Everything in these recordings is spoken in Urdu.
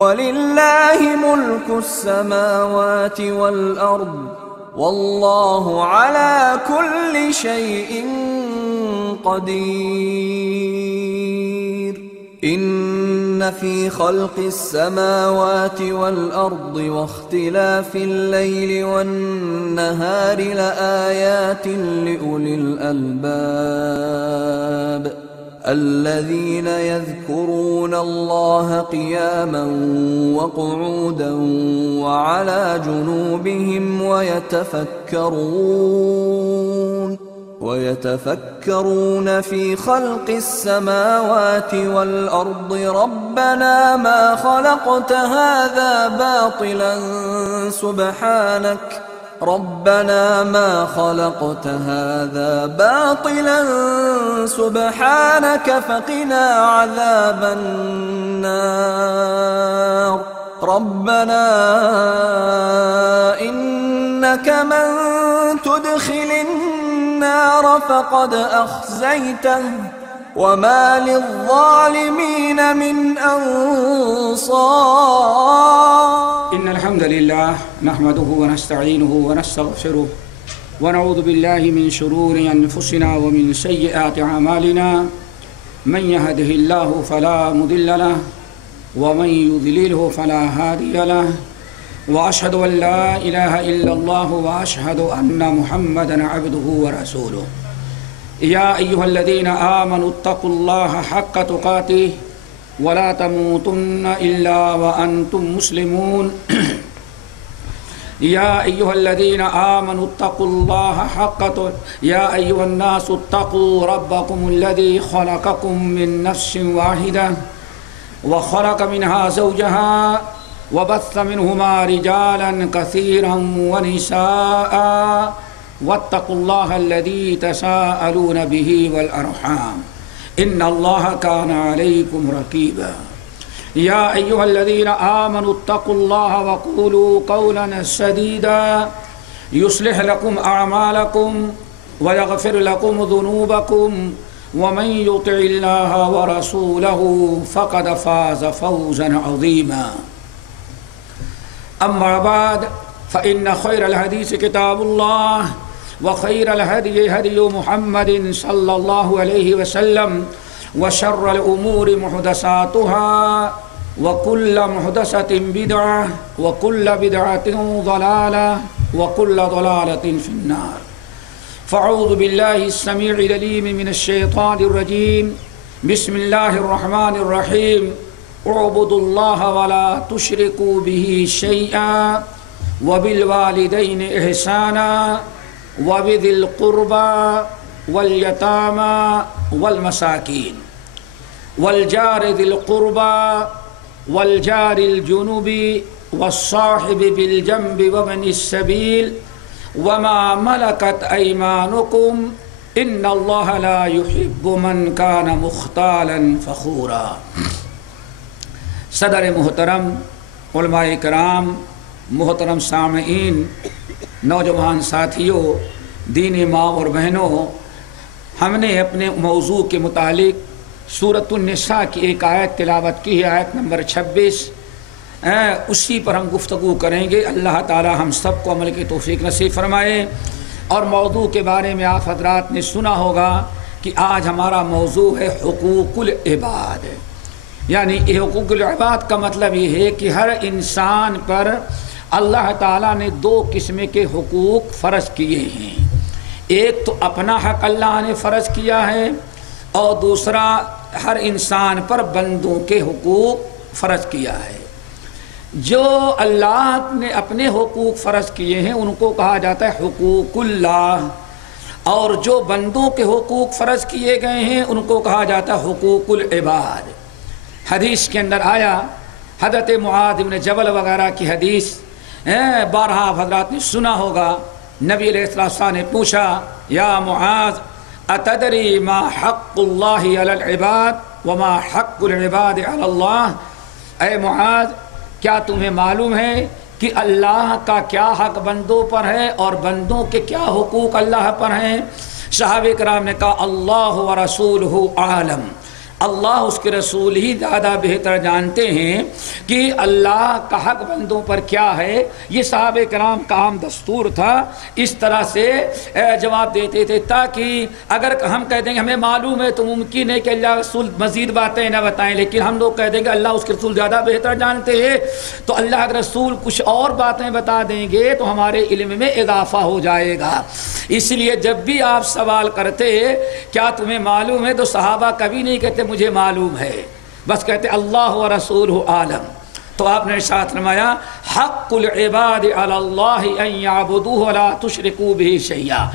وَلِلَّهِ مُلْكُ السَّمَاوَاتِ وَالْأَرْضِ وَاللَّهُ عَلَى كُلِّ شَيْءٍ قَدِيرٌ إِنَّ فِي خَلْقِ السَّمَاوَاتِ وَالْأَرْضِ وَاخْتِلَافِ اللَّيْلِ وَالنَّهَارِ لَآيَاتٍ لِأُولِي الْأَلْبَابِ الذين يذكرون الله قياما وقعودا وعلى جنوبهم ويتفكرون في خلق السماوات والأرض ربنا ما خلقت هذا باطلا سبحانك فقنا عذاب النار ربنا إنك من تدخل النار فقد أخزيته وما للظالمين من أنصار. إن الحمد لله نحمده ونستعينه ونستغفره ونعوذ بالله من شرور أنفسنا ومن سيئات أعمالنا من يهده الله فلا مضل له ومن يضلله فلا هادي له وأشهد أن لا إله إلا الله وأشهد أن محمدا عبده ورسوله. يا أيها الذين آمنوا اتقوا الله حق تقاته ولا تموتن إلا وأنتم مسلمون. يا أيها الذين آمنوا اتقوا الله يا أيها الناس اتقوا ربكم الذي خلقكم من نفس واحدة وخلق منها زوجها وبث منهما رجالا كثيرا ونساء واتقوا الله الذي تساءلون به والأرحام إن الله كان عليكم رقيبا. يا أيها الذين آمنوا اتقوا الله وقولوا قولا سديدا يصلح لكم أعمالكم ويغفر لكم ذنوبكم ومن يطع الله ورسوله فقد فاز فوزا عظيما. أما بعد فإن خير الحديث كتاب الله وخير الهدي هدي محمد صلى الله عليه وسلم وشر الأمور محدثاتها وكل محدثة بدعة وكل بدعة ضلالة وكل ضلالة في النار. فأعوذ بالله السميع العليم من الشيطان الرجيم. بسم الله الرحمن الرحيم. اعبدوا الله ولا تشركوا به شيئا وبالوالدين إحسانا وبذي القربى واليتامى والمساكين والجار ذي القربى والجار الجنوب والصاحب بالجنب وابن السبيل وما ملكت أيمانكم إن الله لا يحب من كان مختالا فخورا. صدر محترم، علماء کرام، محترم سامعین، نوجوان ساتھیوں، دینی ماں اور بہنوں، ہم نے اپنے موضوع کے متعلق سورۃ النساء کی ایک آیت تلاوت کی ہے، آیت نمبر 26. اسی پر ہم گفتگو کریں گے. اللہ تعالی ہم سب کو عمل کی توفیق نصیب فرمائے. اور موضوع کے بارے میں آپ حضرات نے سنا ہوگا کہ آج ہمارا موضوع ہے حقوق العباد. یعنی حقوق العباد کا مطلب یہ ہے کہ ہر انسان پر اللہ تعالیٰ نے 2 قسم کے حقوق فرض کیے ہیں. ایک تو اپنا حق اللہ نے فرض کیا ہے اور دوسرا ہر انسان پر بندوں کے حقوق فرض کیا ہے. جو اللہ نے اپنے حقوق فرض کیے ہیں ان کو کہا جاتا ہے حقوق اللہ، اور جو بندوں کے حقوق فرض کیے گئے ہیں ان کو کہا جاتا ہے حقوق العباد. حدیث کے اندر آیا، حضرت معاذ بن جبل وغیرہ کی حدیث بارہا حضرات نے سنا ہوگا. نبی علیہ السلام نے پوچھا، یا معاذ اتدری ما حق اللہ علی العباد وما حق العباد علی اللہ. اے معاذ، کیا تمہیں معلوم ہے کہ اللہ کا کیا حق بندوں پر ہے اور بندوں کے کیا حقوق اللہ پر ہیں؟ صحابہ کرام نے کہا اللہ و رسولہ عالم، اللہ اس کے رسول ہی زیادہ بہتر جانتے ہیں کہ اللہ کا حق بندوں پر کیا ہے۔ یہ صحابہ کرام کا عام دستور تھا، اس طرح سے جواب دیتے تھے، تاکہ اگر ہم کہہ دیں گے ہمیں معلوم ہے تو ممکن ہے کہ اللہ رسول مزید باتیں نہ بتائیں، لیکن ہم لوگ کہہ دیں گے اللہ اس کے رسول زیادہ بہتر جانتے ہیں، تو اللہ کے رسول کچھ اور باتیں بتا دیں گے تو ہمارے علم میں اضافہ ہو جائے گا۔ اس لیے جب بھی آپ سوال کرتے کیا تمہیں معلوم ہے، تو صحابہ کبھی نہیں کہتے مجھے معلوم ہے، بس کہتے اللہ و رسولہ عالم۔ تو آپ نے ارشاد فرمایا حق العباد علی اللہ ان یعبدوہ ولا تشرکوا بہ شیئا،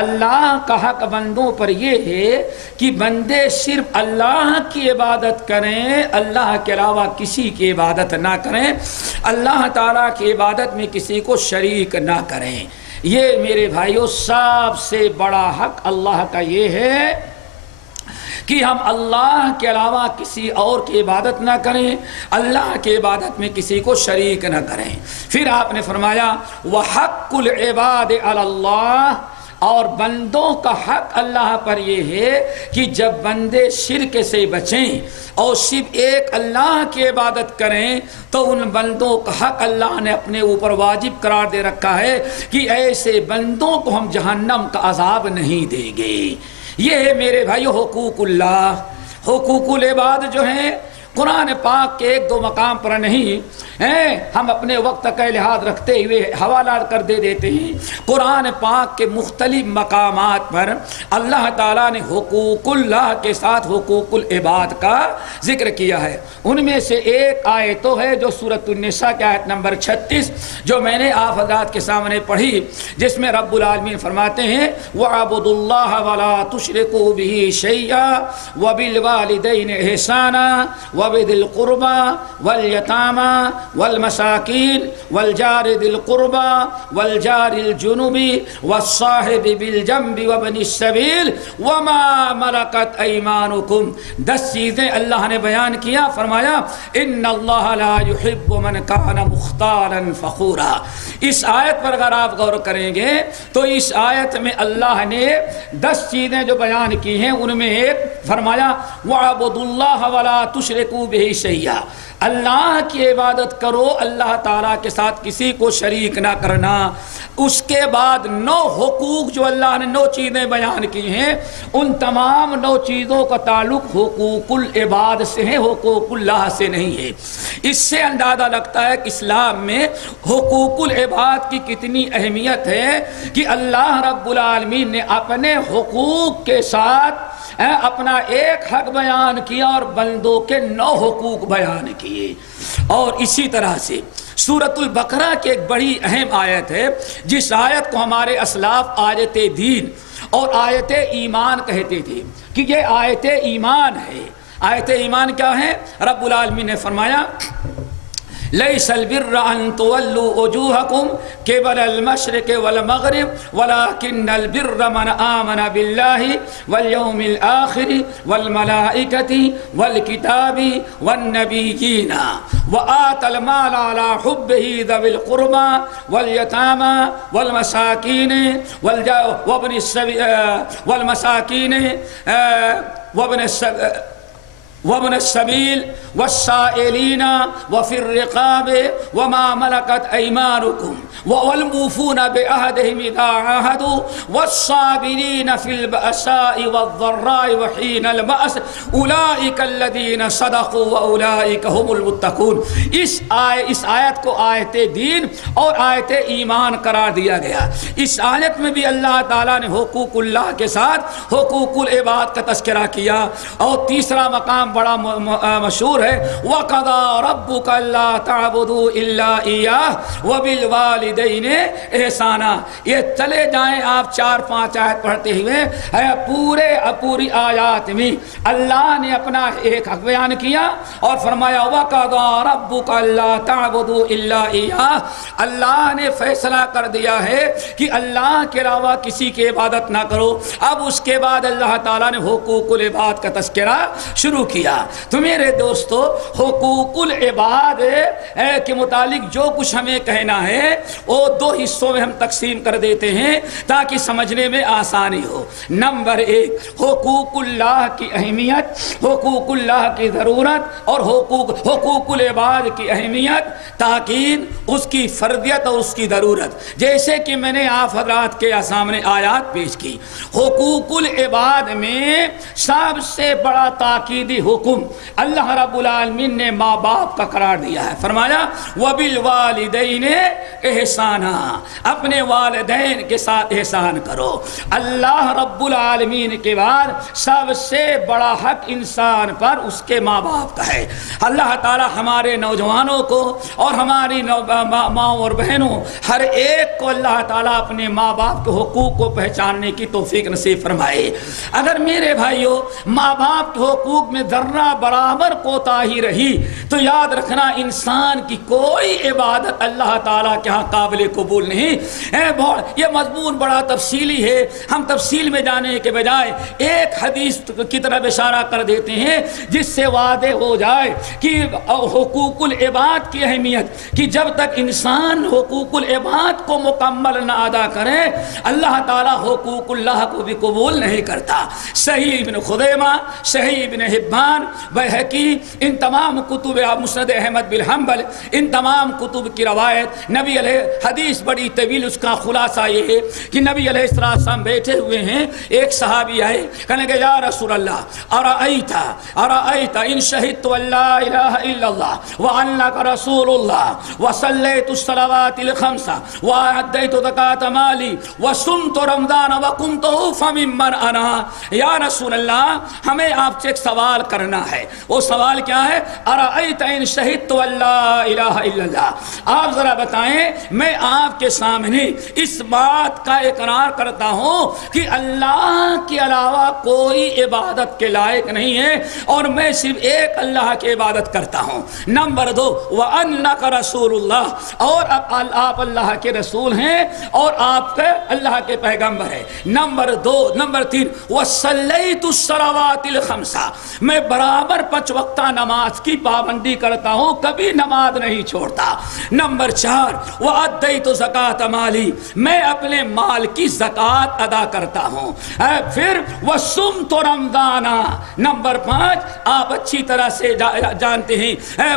اللہ کا حق بندوں پر یہ ہے کہ بندے صرف اللہ کی عبادت کریں، اللہ کے علاوہ کسی کی عبادت نہ کریں، اللہ تعالیٰ کی عبادت میں کسی کو شریک نہ کریں۔ یہ میرے بھائیوں سب سے بڑا حق اللہ کا یہ ہے کہ ہم اللہ کے علاوہ کسی اور کی عبادت نہ کریں، اللہ کی عبادت میں کسی کو شریک نہ کریں۔ پھر آپ نے فرمایا وَحَقُّ الْعِبَادِ عَلَى اللَّهِ، اور بندوں کا حق اللہ پر یہ ہے کہ جب بندے شرک سے بچیں اور صرف ایک اللہ کی عبادت کریں تو ان بندوں کا حق اللہ نے اپنے اوپر واجب قرار دے رکھا ہے کہ ایسے بندوں کو ہم جہنم کا عذاب نہیں دیں گے۔ یہ ہے میرے بھائی حقوق اللہ۔ حقوق العباد جو ہیں قرآن پاک کے ایک دو مقام پر نہیں ہیں، ہم اپنے وقت کا لحاظ رکھتے ہوئے حوالہ کر دیتے ہیں۔ قرآن پاک کے مختلف مقامات پر اللہ تعالیٰ نے حقوق اللہ کے ساتھ حقوق العباد کا ذکر کیا ہے۔ ان میں سے ایک آیت تو ہے جو سورۃ النساء کی آیت نمبر 36 جو میں نے آپ حضرات کے سامنے پڑھی، جس میں رب العالمین فرماتے ہیں وَاعْبُدُوا اللَّهَ وَلَا تُشْرِكُوا بِهِ شَيْئًا وَبِالْوَالِدَيْنِ إِحْسَانًا وَبِذِي الْقُرْبَى وَالْيَتَامَى والمساکین والجار ذی القربى والجار الجنب والصاحب بالجنب وابن السبیل وما ملکت ایمانکم۔ 10 چیزیں اللہ نے بیان کیا، فرمایا ان اللہ لا یحب من کان مختالا فخورا۔ اس آیت پر اگر آپ غور کریں گے تو اس آیت میں اللہ نے 10 چیزیں جو بیان کی ہیں ان میں ایک فرمایا وَاعْبُدُوا اللَّهَ وَلَا تُشْرِكُوا بِهِ شَيْئًا، اللہ کی عبادت کرو، اللہ تعالیٰ کے ساتھ کسی کو شریک نہ کرنا۔ اس کے بعد 9 حقوق جو اللہ نے 9 چیزیں بیان کی ہیں، ان تمام 9 چیزوں کا تعلق حقوق العباد سے ہے، حقوق اللہ سے نہیں ہے۔ اس سے اندازہ لگتا ہے کہ اسلام میں حقوق العباد کی کتنی اہمیت ہے کہ اللہ رب العالمین نے اپنے حقوق کے ساتھ اپنا ایک حق بیان کیا اور بندوں کے 9 حقوق بیان کیے۔ اور اسی طرح سے سورۃ البقرہ کی ایک بڑی اہم آیت ہے جس آیت کو ہمارے اسلاف آیت دین اور آیت ایمان کہتے تھے کہ یہ آیت ایمان ہے۔ آیت ایمان کیا ہے؟ رب العالمین نے فرمایا لیس البر ان تولوا وجوهكم قبل المشرق والمغرب ولكن البر من آمن بالله واليوم الآخر والملائكة والكتاب والنبيين وآتى المال على حبه ذوي القربى واليتامى والمساكين وابن السبيل والسائلين وفي الرقاب وما ملكت أيمانكم والموفون بعهدهم إذا عاهدوا والصابرين في البأساء والضراء وحين البأس أولئك الذين صدقوا وأولئك هم المتقون۔ اس آیت کو آیت دین اور آیت ایمان قرار دیا گیا۔ اس آیت میں بھی اللہ تعالیٰ نے حقوق اللہ کے ساتھ حقوق العباد کا تذکرہ کیا۔ اور تیسرا مقام بڑا مشہور ہے وَقَضَىٰ رَبُّكَ أَلَّا تَعْبُدُوا إِلَّا إِيَّاهُ وَبِالْوَالِدَيْنِ إِحْسَانًا۔ یہ چلے جائیں آپ 4-5 آیت پڑھتے ہوئے پوری آیات میں اللہ نے اپنا ایک حق بیان کیا اور فرمایا وَقَضَىٰ رَبُّكَ أَلَّا تَعْبُدُوا إِلَّا إِيَّاهُ، اللہ نے فیصلہ کر دیا ہے کہ اللہ کے علاوہ کسی کی عبادت نہ کرو۔ اب اس کے بعد اللہ تعالیٰ نے حقوق العباد کا تذکرہ شروع کیا۔ دیا۔ تو میرے دوستو حقوق العباد کے متعلق جو کچھ ہمیں کہنا ہے وہ دو حصوں میں ہم تقسیم کر دیتے ہیں تاکہ سمجھنے میں آسانی ہو۔ نمبر ایک، حقوق اللہ کی اہمیت، حقوق اللہ کی ضرورت اور حقوق العباد کی اہمیت، تاکید، اس کی فردیت اور اس کی ضرورت۔ جیسے کہ میں نے آپ حضرات کے سامنے آیات پیش کی، حقوق العباد میں سب سے بڑا تاکیدی حکم اللہ رب العالمین نے ماں باپ کا قرار دیا ہے۔ فرمایا وَبِالْوَالِدَيْنِ احسانا، اپنے والدین کے ساتھ احسان کرو۔ اللہ رب العالمین کے بعد سب سے بڑا حق انسان پر اس کے ماں باپ کا ہے۔ اللہ تعالی ہمارے نوجوانوں کو اور ہماری ماں اور بہنوں ہر ایک کو اللہ تعالیٰ اپنے ماں باپ کے حقوق کو پہچاننے کی توفیق نصیب فرمائے۔ اگر میرے بھائیوں ماں باپ کے حقوق میں ذرہ برابر کوتاہی رہی تو یاد رکھنا انسان کی کوئی عبادت اللہ تعالیٰ کے ہاں قابل قبول نہیں۔ یہ مضمون بڑا تفصیلی ہے، ہم تفصیل میں جانے کے بجائے ایک حدیث کی طرف اشارہ کر دیتے ہیں جس سے واضح ہو جائے کہ حقوق العباد کی اہمیت، کہ جب تک انسان حقوق العباد کو مکمل نہ ادا کرے اللہ تعالیٰ حقوق اللہ کو بھی قبول نہیں کرتا۔ صحیح ابن خزیمہ، صحیح ابن حبان، بیہقی، ان تمام کتب، مسند احمد بن حنبل، ان تمام کتب کی روایت نبی علیہ حدیث بڑی طویل، اس کا خلاصہ یہ ہے کہ نبی علیہ السلام بیٹھے ہوئے ہیں، ایک صحابی آئے، کہنے کہ یا رسول اللہ ارأیت ان شہدت ان لا الہ الا اللہ وانک رسول اللہ وصلیت الصلوات الخمس وادیت زکاۃ مالی وصمت رمضان وقمته فممن انا۔ یا رسول اللہ ہمیں آپ سے ایک سوال کرنا ہے، وہ سوال کیا ہے؟ ارأیت ان شہدت ان لا الہ الا اللہ، آپ ذرا بتائیں میں آپ کے سامنے اس بات کا اقرار کرتا ہوں کہ اللہ کے علاوہ کوئی عبادت کے لائق نہیں ہے اور میں صرف ایک اللہ کی عبادت کرتا ہوں۔ نمبر دو، وَأَنَّكَ رَسُولُ اللَّهِ، اور آپ اللہ کے رسول ہیں اور آپ کے اللہ کے پیغمبر ہیں۔ نمبر تین، وَصَلَّيْتُ الصَّلَوَاتِ الْخَمْسَ، میں برابر 5 وقتہ نماز کی پابندی کرتا ہوں، کبھی نماز نہیں چھوڑتا۔ نمبر چار، وَأَدَّيْتُ زَكَاةَ مَالِي، میں اپنے مال کی زکوٰۃ ادا کرتا ہوں۔ پھر وَصُمْتُ رَمْضَانَ، نمبر 5، آپ اچھی طرح سے جانتے ہیں،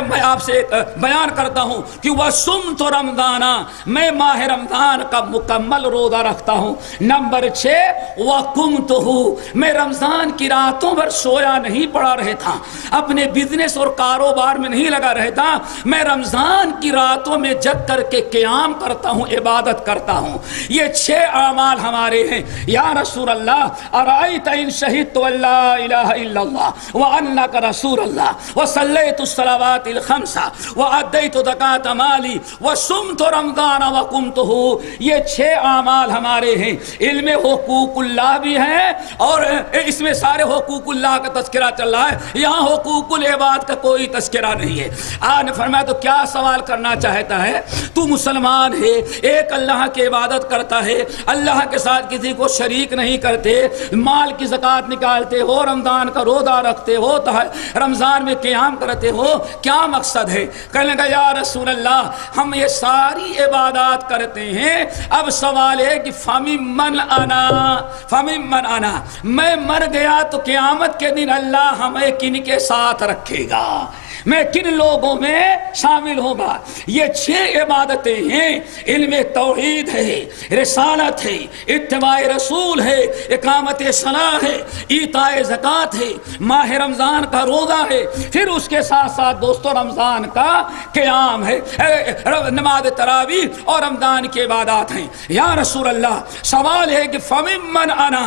میں آپ سے بیان کرتا ہوں کہ وَصُمْتُ رَمْضَانَ، میں ماہ رمضان کا مکمل روزہ رکھتا ہوں۔ نمبر 6، وَقُمْتُهُ، میں رمضان کی راتوں بھر سویا نہیں پڑا رہتا، اپنے بزنس اور کاروبار میں نہیں لگا رہتا، میں رمضان کی راتوں میں جگ کر کے قیام کرتا ہوں، عبادت کرتا ہوں۔ یہ 6 اعمال ہمارے ہیں۔ یا رسول اللہ ارأیت ان شہدت ان لا الہ الا اللہ وانک رسول اللہ وصلیت الصلوات الخمس وادیت زکاۃ مالی وصمت رمضان وقمته، یہ 6 اعمال ہمارے ہیں۔ علم حقوق اللہ بھی ہے اور اس میں سارے حقوق اللہ کا تذکرہ چل رہا ہے، یہاں حقوق العباد کا کوئی تذکرہ نہیں ہے۔ آپ نے فرمایا تو کیا سوال کرنا چاہتا ہے؟ تو مسلمان ہے، ایک اللہ کی عبادت کرتا ہے، اللہ کے ساتھ کسی کو شریک نہیں کرتے، مال کی زکوٰۃ نکالتے ہو، رمضان کا روزہ رکھتے ہو، رمضان میں قیام کرتے ہو، کیا مقصد ہے؟ کہنے لگا یا رسول اللہ ہم یہ ساری عبادات کرتے ہیں، اب سوال ہے کہ فممن انا، میں مر گیا تو قیامت کے دن اللہ ہمیں کن کے ساتھ رکھے گا، میں کن لوگوں میں شامل ہوگا؟ یہ 6 عبادتیں ہیں، علم توحید ہے، رسالت ہے، اتباع رسول ہے، اقامت صلاح ہے، ایتاء زکوٰۃ ہے، ماہ رمضان کا روزہ ہے، پھر اس کے ساتھ ساتھ دوستو رمضان کا قیام ہے، نماز تراویح اور رمضان کی عبادات ہیں۔ یا رسول اللہ سوال ہے کہ فممن انا،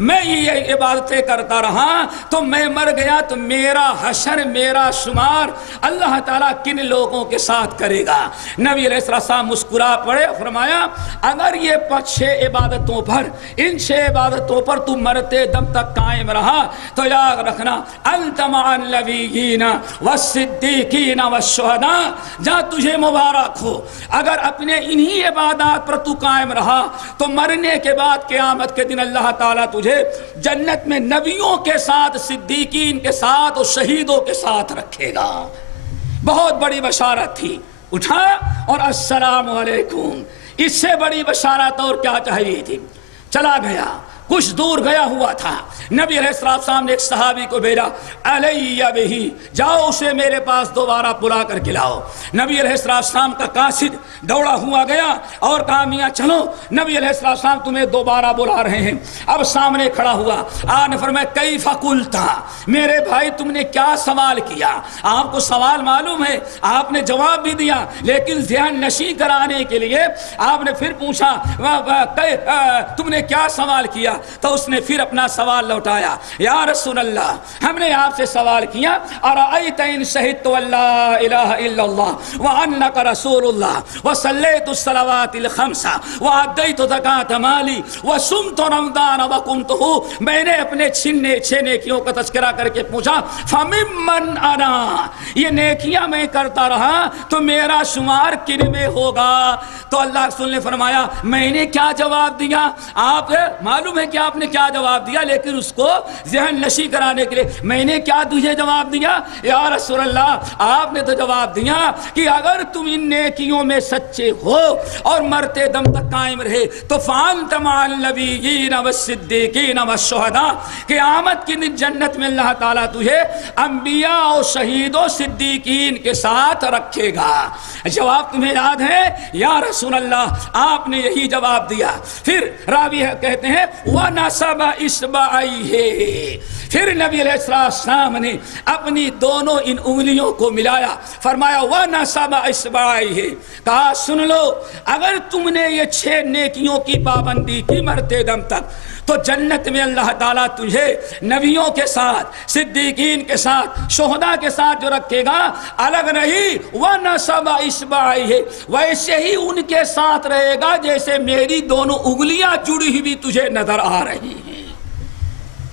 میں یہ عبادتیں کرتا رہا تو میں مر گیا تو میرا حشر، میرا شمار ویوہار اللہ تعالیٰ کن لوگوں کے ساتھ کرے گا؟ نبی علیہ السلام مسکرا پڑے، فرمایا اگر یہ 6 عبادتوں پر، ان 6 عبادتوں پر تو مرتے دم تک قائم رہا تو یاد رکھنا انت مع النبیین والصدیقین والشہداء، جہاں تجھے مبارک ہو، اگر اپنے انہی عبادات پر تو قائم رہا تو مرنے کے بعد قیامت کے دن اللہ تعالیٰ تجھے جنت میں نبیوں کے ساتھ، صدیقین کے ساتھ اور شہیدوں کے ساتھ رکھے گا۔ بہت بڑی بشارت تھی، اٹھا اور السلام علیکم، اس سے بڑی بشارت اور کیا چاہیے تھی؟ چلا گیا، کچھ دور گیا ہوا تھا، نبی علیہ السلام نے ایک صحابی کو بھیجا، علیہ بہی، جاؤ اسے میرے پاس دوبارہ بلا کر کے لاؤ۔ نبی علیہ السلام کا قاصد دوڑا ہوا گیا اور کہا میاں چلو، نبی علیہ السلام تمہیں دوبارہ بلا رہے ہیں۔ اب سامنے کھڑا ہوا، آپ نے فرمایا کیف قلت، میرے بھائی تم نے کیا سوال کیا؟ آپ کو سوال معلوم ہے، آپ نے جواب بھی دیا، لیکن ذہن نشی کرانے کے لیے آپ نے پھر پوچھا تم نے کیا سوال کیا؟ تو اس نے پھر اپنا سوال لوٹایا، یا رسول اللہ ہم نے آپ سے سوال کیا ارأیت ان شہدت اللہ الہ الا اللہ وانک رسول اللہ وصلیت الصلوات الخمس وادیت زکاۃ مالی وصمت رمضان وقمتہ، میں نے اپنے 6 نیکیوں کا تذکرہ کر کے پوچھا فممن انا، یہ نیکیاں میں کرتا رہا تو میرا شمار کن میں ہوگا؟ تو اللہ رسول نے فرمایا میں نے کیا جواب دیا؟ آپ معلوم ہے کہ آپ نے کیا جواب دیا، لیکن اس کو ذہن نشی کرانے کے لیے میں نے کیا تجھے جواب دیا؟ یا رسول اللہ آپ نے تو جواب دیا کہ اگر تم ان نیکیوں میں سچے ہو اور مرتے دم تک قائم رہے تو فانت مع النبیین والصدیقین والشہداء، قیامت کی دن جنت میں اللہ تعالیٰ تجھے انبیاء اور شہیدوں صدیقین کے ساتھ رکھے گا۔ جواب تمہیں یاد ہے؟ یا رسول اللہ آپ نے یہی جواب دیا۔ پھر راوی کہتے ہیں وَنَصَبَ إِصْبَعَيْهِ، پھر نبی علیہ السلام نے اپنی دونوں ان انگلیوں کو ملایا، فرمایا وَنَصَبَ إِصْبَعَيْهِ، کہا سن لو اگر تم نے یہ 6 نیکیوں کی پابندی کی مرتے دم تک تو جنت میں اللہ تعالیٰ تجھے نبیوں کے ساتھ، صدیقین کے ساتھ، شہداء کے ساتھ جو رکھے گا الگ نہیں، وَنَصَبَ إِصْبَعَيْهِ، ویسے ہی ان کے ساتھ رہے گا جیسے میری دونوں انگلیاں جڑی ہوئی تجھے نظر آ رہی ہیں۔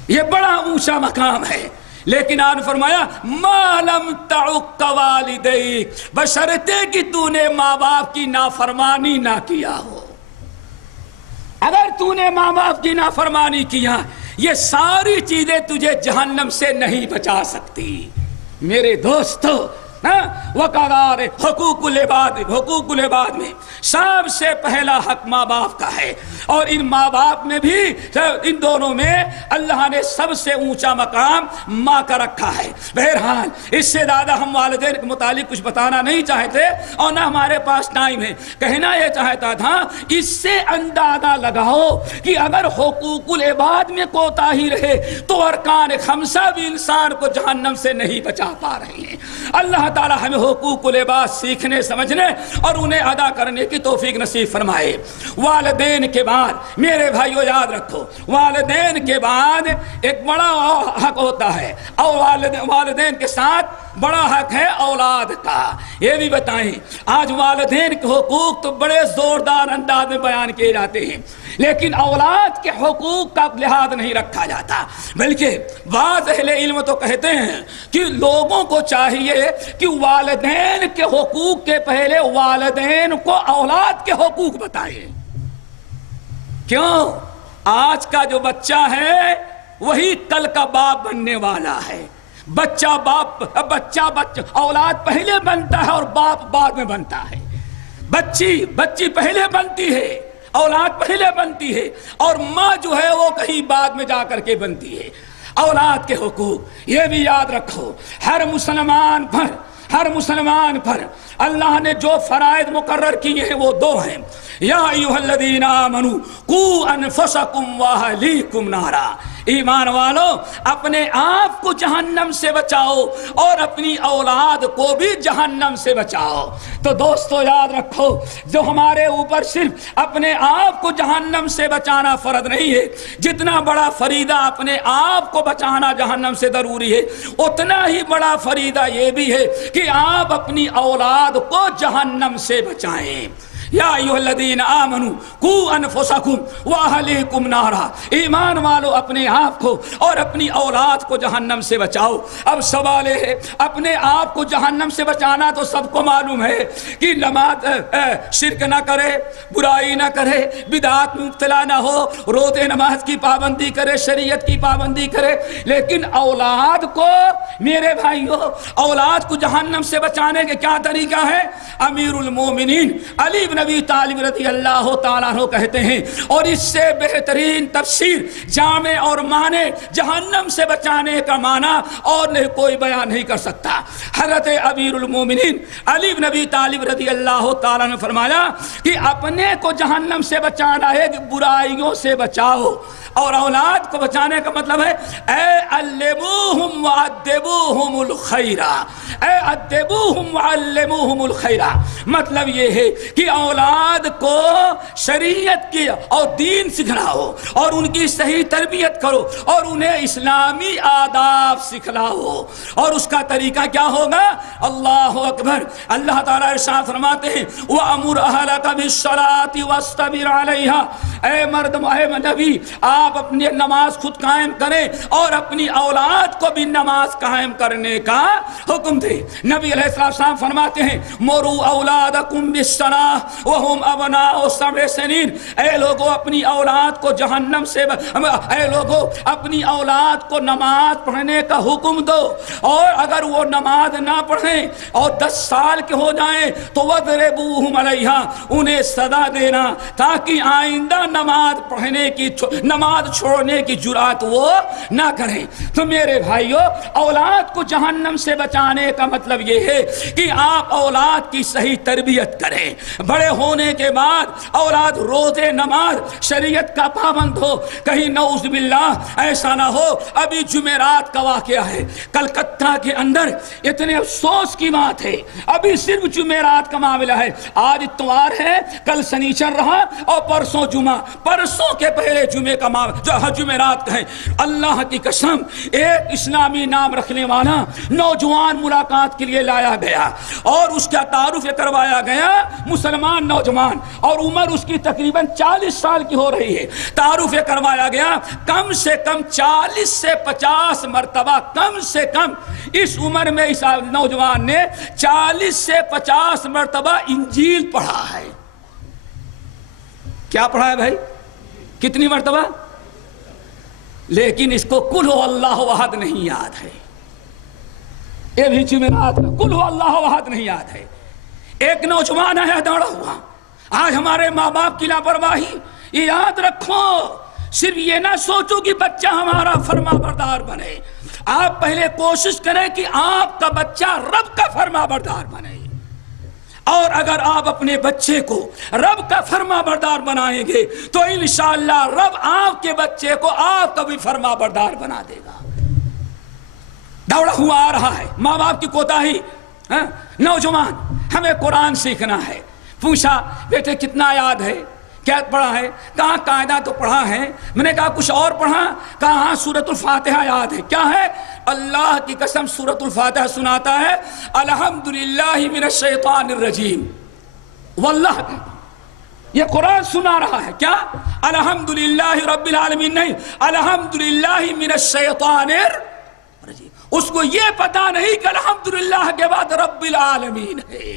یہ بڑا اونچا مقام ہے، لیکن آپ نے فرمایا مَا لَمْ تَعُقَّ وَالِدَيْكَ، بشرطے کہ تو نے ماں باپ کی نافرمانی نہ کیا ہو۔ اگر تو نے ماں باپ کی نافرمانی کیا یہ ساری چیزیں تجھے جہنم سے نہیں بچا سکتی۔ میرے دوستو وقدار حقوق العباد میں سب سے پہلا حق ماں باپ کا ہے، اور ان ماں باپ میں بھی ان دونوں میں اللہ نے سب سے اونچا مقام ماں کا رکھا ہے۔ بہرحال اس سے زیادہ ہم والدین کے متعلق کچھ بتانا نہیں چاہتے اور نہ ہمارے پاس ٹائم ہے، کہنا یہ چاہتا تھا اس سے اندازہ لگاؤ کہ اگر حقوق العباد میں کوتاہی رہے تو ارکان خمسہ بھی انسان کو جہنم سے نہیں بچا پا رہے ہیں۔ اللہ تعالی ہمیں حقوق العباد سیکھنے سمجھنے اور انہیں ادا کرنے کی توفیق نصیب فرمائے۔ والدین کے بعد میرے بھائیو یاد رکھو، والدین کے بعد ایک بڑا حق ہوتا ہے، اور والدین کے ساتھ بڑا حق ہے اولاد کا۔ یہ بھی بتائیں آج والدین کے حقوق تو بڑے زوردار انداز میں بیان کیے جاتے ہیں، لیکن اولاد کے حقوق کا لحاظ نہیں رکھا جاتا، بلکہ بعض اہل علم تو کہتے ہیں کہ لوگوں کو چاہیے کہ والدین کے حقوق کے پہلے والدین کو اولاد کے حقوق بتائیں۔ کیوں؟ آج کا جو بچہ ہے وہی کل کا باپ بننے والا ہے۔ بچہ اولاد پہلے بنتا ہے اور باپ بعد میں بنتا ہے۔ بچی پہلے بنتی ہے، اولاد پہلے بنتی ہے، اور ماں جو ہے وہ کہیں بعد میں جا کر کے بنتی ہے۔ اولاد کے حقوق یہ بھی یاد رکھو، ہر مسلمان پر اللہ نے جو فرائض مقرر کیے ہیں وہ 2 ہیں۔ یا ایھا الذین آمنوا قوا انفسکم واہلیکم نارا، ایمان والو اپنے آپ کو جہنم سے بچاؤ اور اپنی اولاد کو بھی جہنم سے بچاؤ۔ تو دوستو یاد رکھو، جو ہمارے اوپر صرف اپنے آپ کو جہنم سے بچانا فرض نہیں ہے، جتنا بڑا فریضہ اپنے آپ کو بچانا جہنم سے ضروری ہے، اتنا ہی بڑا فریضہ یہ بھی ہے کہ آپ اپنی اولاد کو جہنم سے بچائیں۔ یا ایھا الذین آمنوا قوا انفسکم واہلیکم نارا، ایمان والو اپنے آپ کو اور اپنی اولاد کو جہنم سے بچاؤ۔ اب سوال ہے، اپنے آپ کو جہنم سے بچانا تو سب کو معلوم ہے کہ نماز شرک نہ کرے، برائی نہ کرے، بدعات میں مبتلا نہ ہو، روزے نماز کی پابندی کرے، شریعت کی پابندی کرے، لیکن اولاد کو، میرے بھائیو، اولاد کو جہنم سے بچانے کے کیا طریقہ ہے؟ امیر المومنین علی بن ابی طالب رضی اللہ تعالیٰ عنہ کہتے ہیں، اور اس سے بہترین تفسیر جامع اور معنی جہنم سے بچانے کا معنی اور کوئی بیان نہیں کر سکتا۔ حضرت امیر المومنین علی بن ابی طالب رضی اللہ تعالیٰ نے فرمایا کہ اپنے کو جہنم سے بچانا ہے کہ برائیوں سے بچاؤ، اور اولاد کو بچانے کا مطلب ہے اے علموہم وعدبوہم الخیر، اے ادبوہم وعلموہم الخیر، مطلب یہ ہے کہ اولاد کو شریعت کی اور دین سکھلاؤ اور ان کی صحیح تربیت کرو اور انہیں اسلامی آداب سکھلاؤ۔ اور اس کا طریقہ کیا ہوگا؟ اللہ اکبر، اللہ تعالیٰ ارشاد فرماتے ہیں وَأَمُرْ أَهْلَكَ بِالصَّلَاةِ وَاسْتَبِرْ عَلَيْهَا، اے مردم، اے نبی، آپ اپنی نماز خود قائم کریں اور اپنی اولاد کو بھی نماز قائم کرنے کا حکم دیں۔ نبی علیہ السلام فرماتے ہیں مُرُوا أَوْلَادَكُمْ بِالصَّلَاةِ وَهُمْ أَبْنَاءُ سَبْعِ سِنِينَ، اے لوگوں اپنی اولاد کو جہنم سے اے لوگوں اپنی اولاد کو نماز پڑھنے کا حکم دو، اور اگر وہ نماز نہ پڑھیں اور 10 سال کے ہو جائیں تو وَاضْرِبُوهُمْ عَلَيْهَا، انہیں سزا دینا تاکہ آئندہ نماز پڑھنے کی، نماز چھوڑنے کی جرات وہ نہ کریں۔ تو میرے بھائیو، اولاد کو جہنم سے بچانے کا مطلب یہ ہے کہ آپ اولاد کی صحیح تربیت کریں، بڑے ہونے کے بعد اولاد روزے نماز شریعت کا پابند ہو، کہیں نعوذ باللہ ایسا نہ ہو۔ ابھی جمعرات کا واقعہ ہے، کلکتہ کے اندر اتنے افسوس کی بات ہے، ابھی صرف جمعرات کا معاملہ ہے، آج اتوار ہے، کل سنیچر رہا اور پرسوں جمعہ، پرسوں کے پہلے جمعے کا جو جمعرات ہے، اللہ کی قسم ایک اسلامی نام رکھنے والا نوجوان ملاقات کے لیے لایا گیا اور اس کا تعارف کروایا گیا، مسلمان نوجوان، اور عمر اس کی تقریباً 40 سال کی ہو رہی ہے۔ تعارف کروایا گیا، کم سے کم 40 سے 50 مرتبہ، کم سے کم اس عمر میں اس نوجوان نے 40 سے 50 مرتبہ انجیل پڑھا ہے۔ کیا پڑھا ہے بھائی؟ کتنی مرتبہ؟ لیکن اس کو قل هو اللہ احد نہیں یاد ہے۔ یہ بھی جمعرات کا قل هو اللہ احد نہیں یاد ہے۔ ایک نوجوان ہے دوڑا ہوا، آج ہمارے ماں باپ کی لاپرواہی، یہ یاد رکھو، صرف یہ نہ سوچو کہ بچہ ہمارا فرما بردار بنے، آپ پہلے کوشش کریں کہ آپ کا بچہ رب کا فرما بردار بنے، اور اگر آپ اپنے بچے کو رب کا فرما بردار بنائیں گے تو انشاءاللہ رب آپ کے بچے کو آپ کا بھی فرما بردار بنا دے گا۔ دوڑا ہوا آ رہا ہے، ماں باپ کی کوتاہی، نوجوان ہمیں قرآن سیکھنا ہے، پوچھا بیٹے کتنا یاد ہے، کیا پڑھا ہے؟ کہاں قاعدہ تو پڑھا ہے۔ میں نے کہا کچھ اور پڑھا؟ کہا ہاں سورۃ الفاتحہ یاد ہے۔ کیا ہے؟ اللہ کی قسم سورۃ الفاتحہ سناتا ہے الحمدللہ من الشیطان الرجیم، واللہ یہ قرآن سنا رہا ہے، کیا؟ الحمدللہ رب العالمین نہیں، الحمدللہ من الشیطان الرجیم۔ اس کو یہ پتا نہیں کہ الحمدللہ کے بعد رب العالمین ہے۔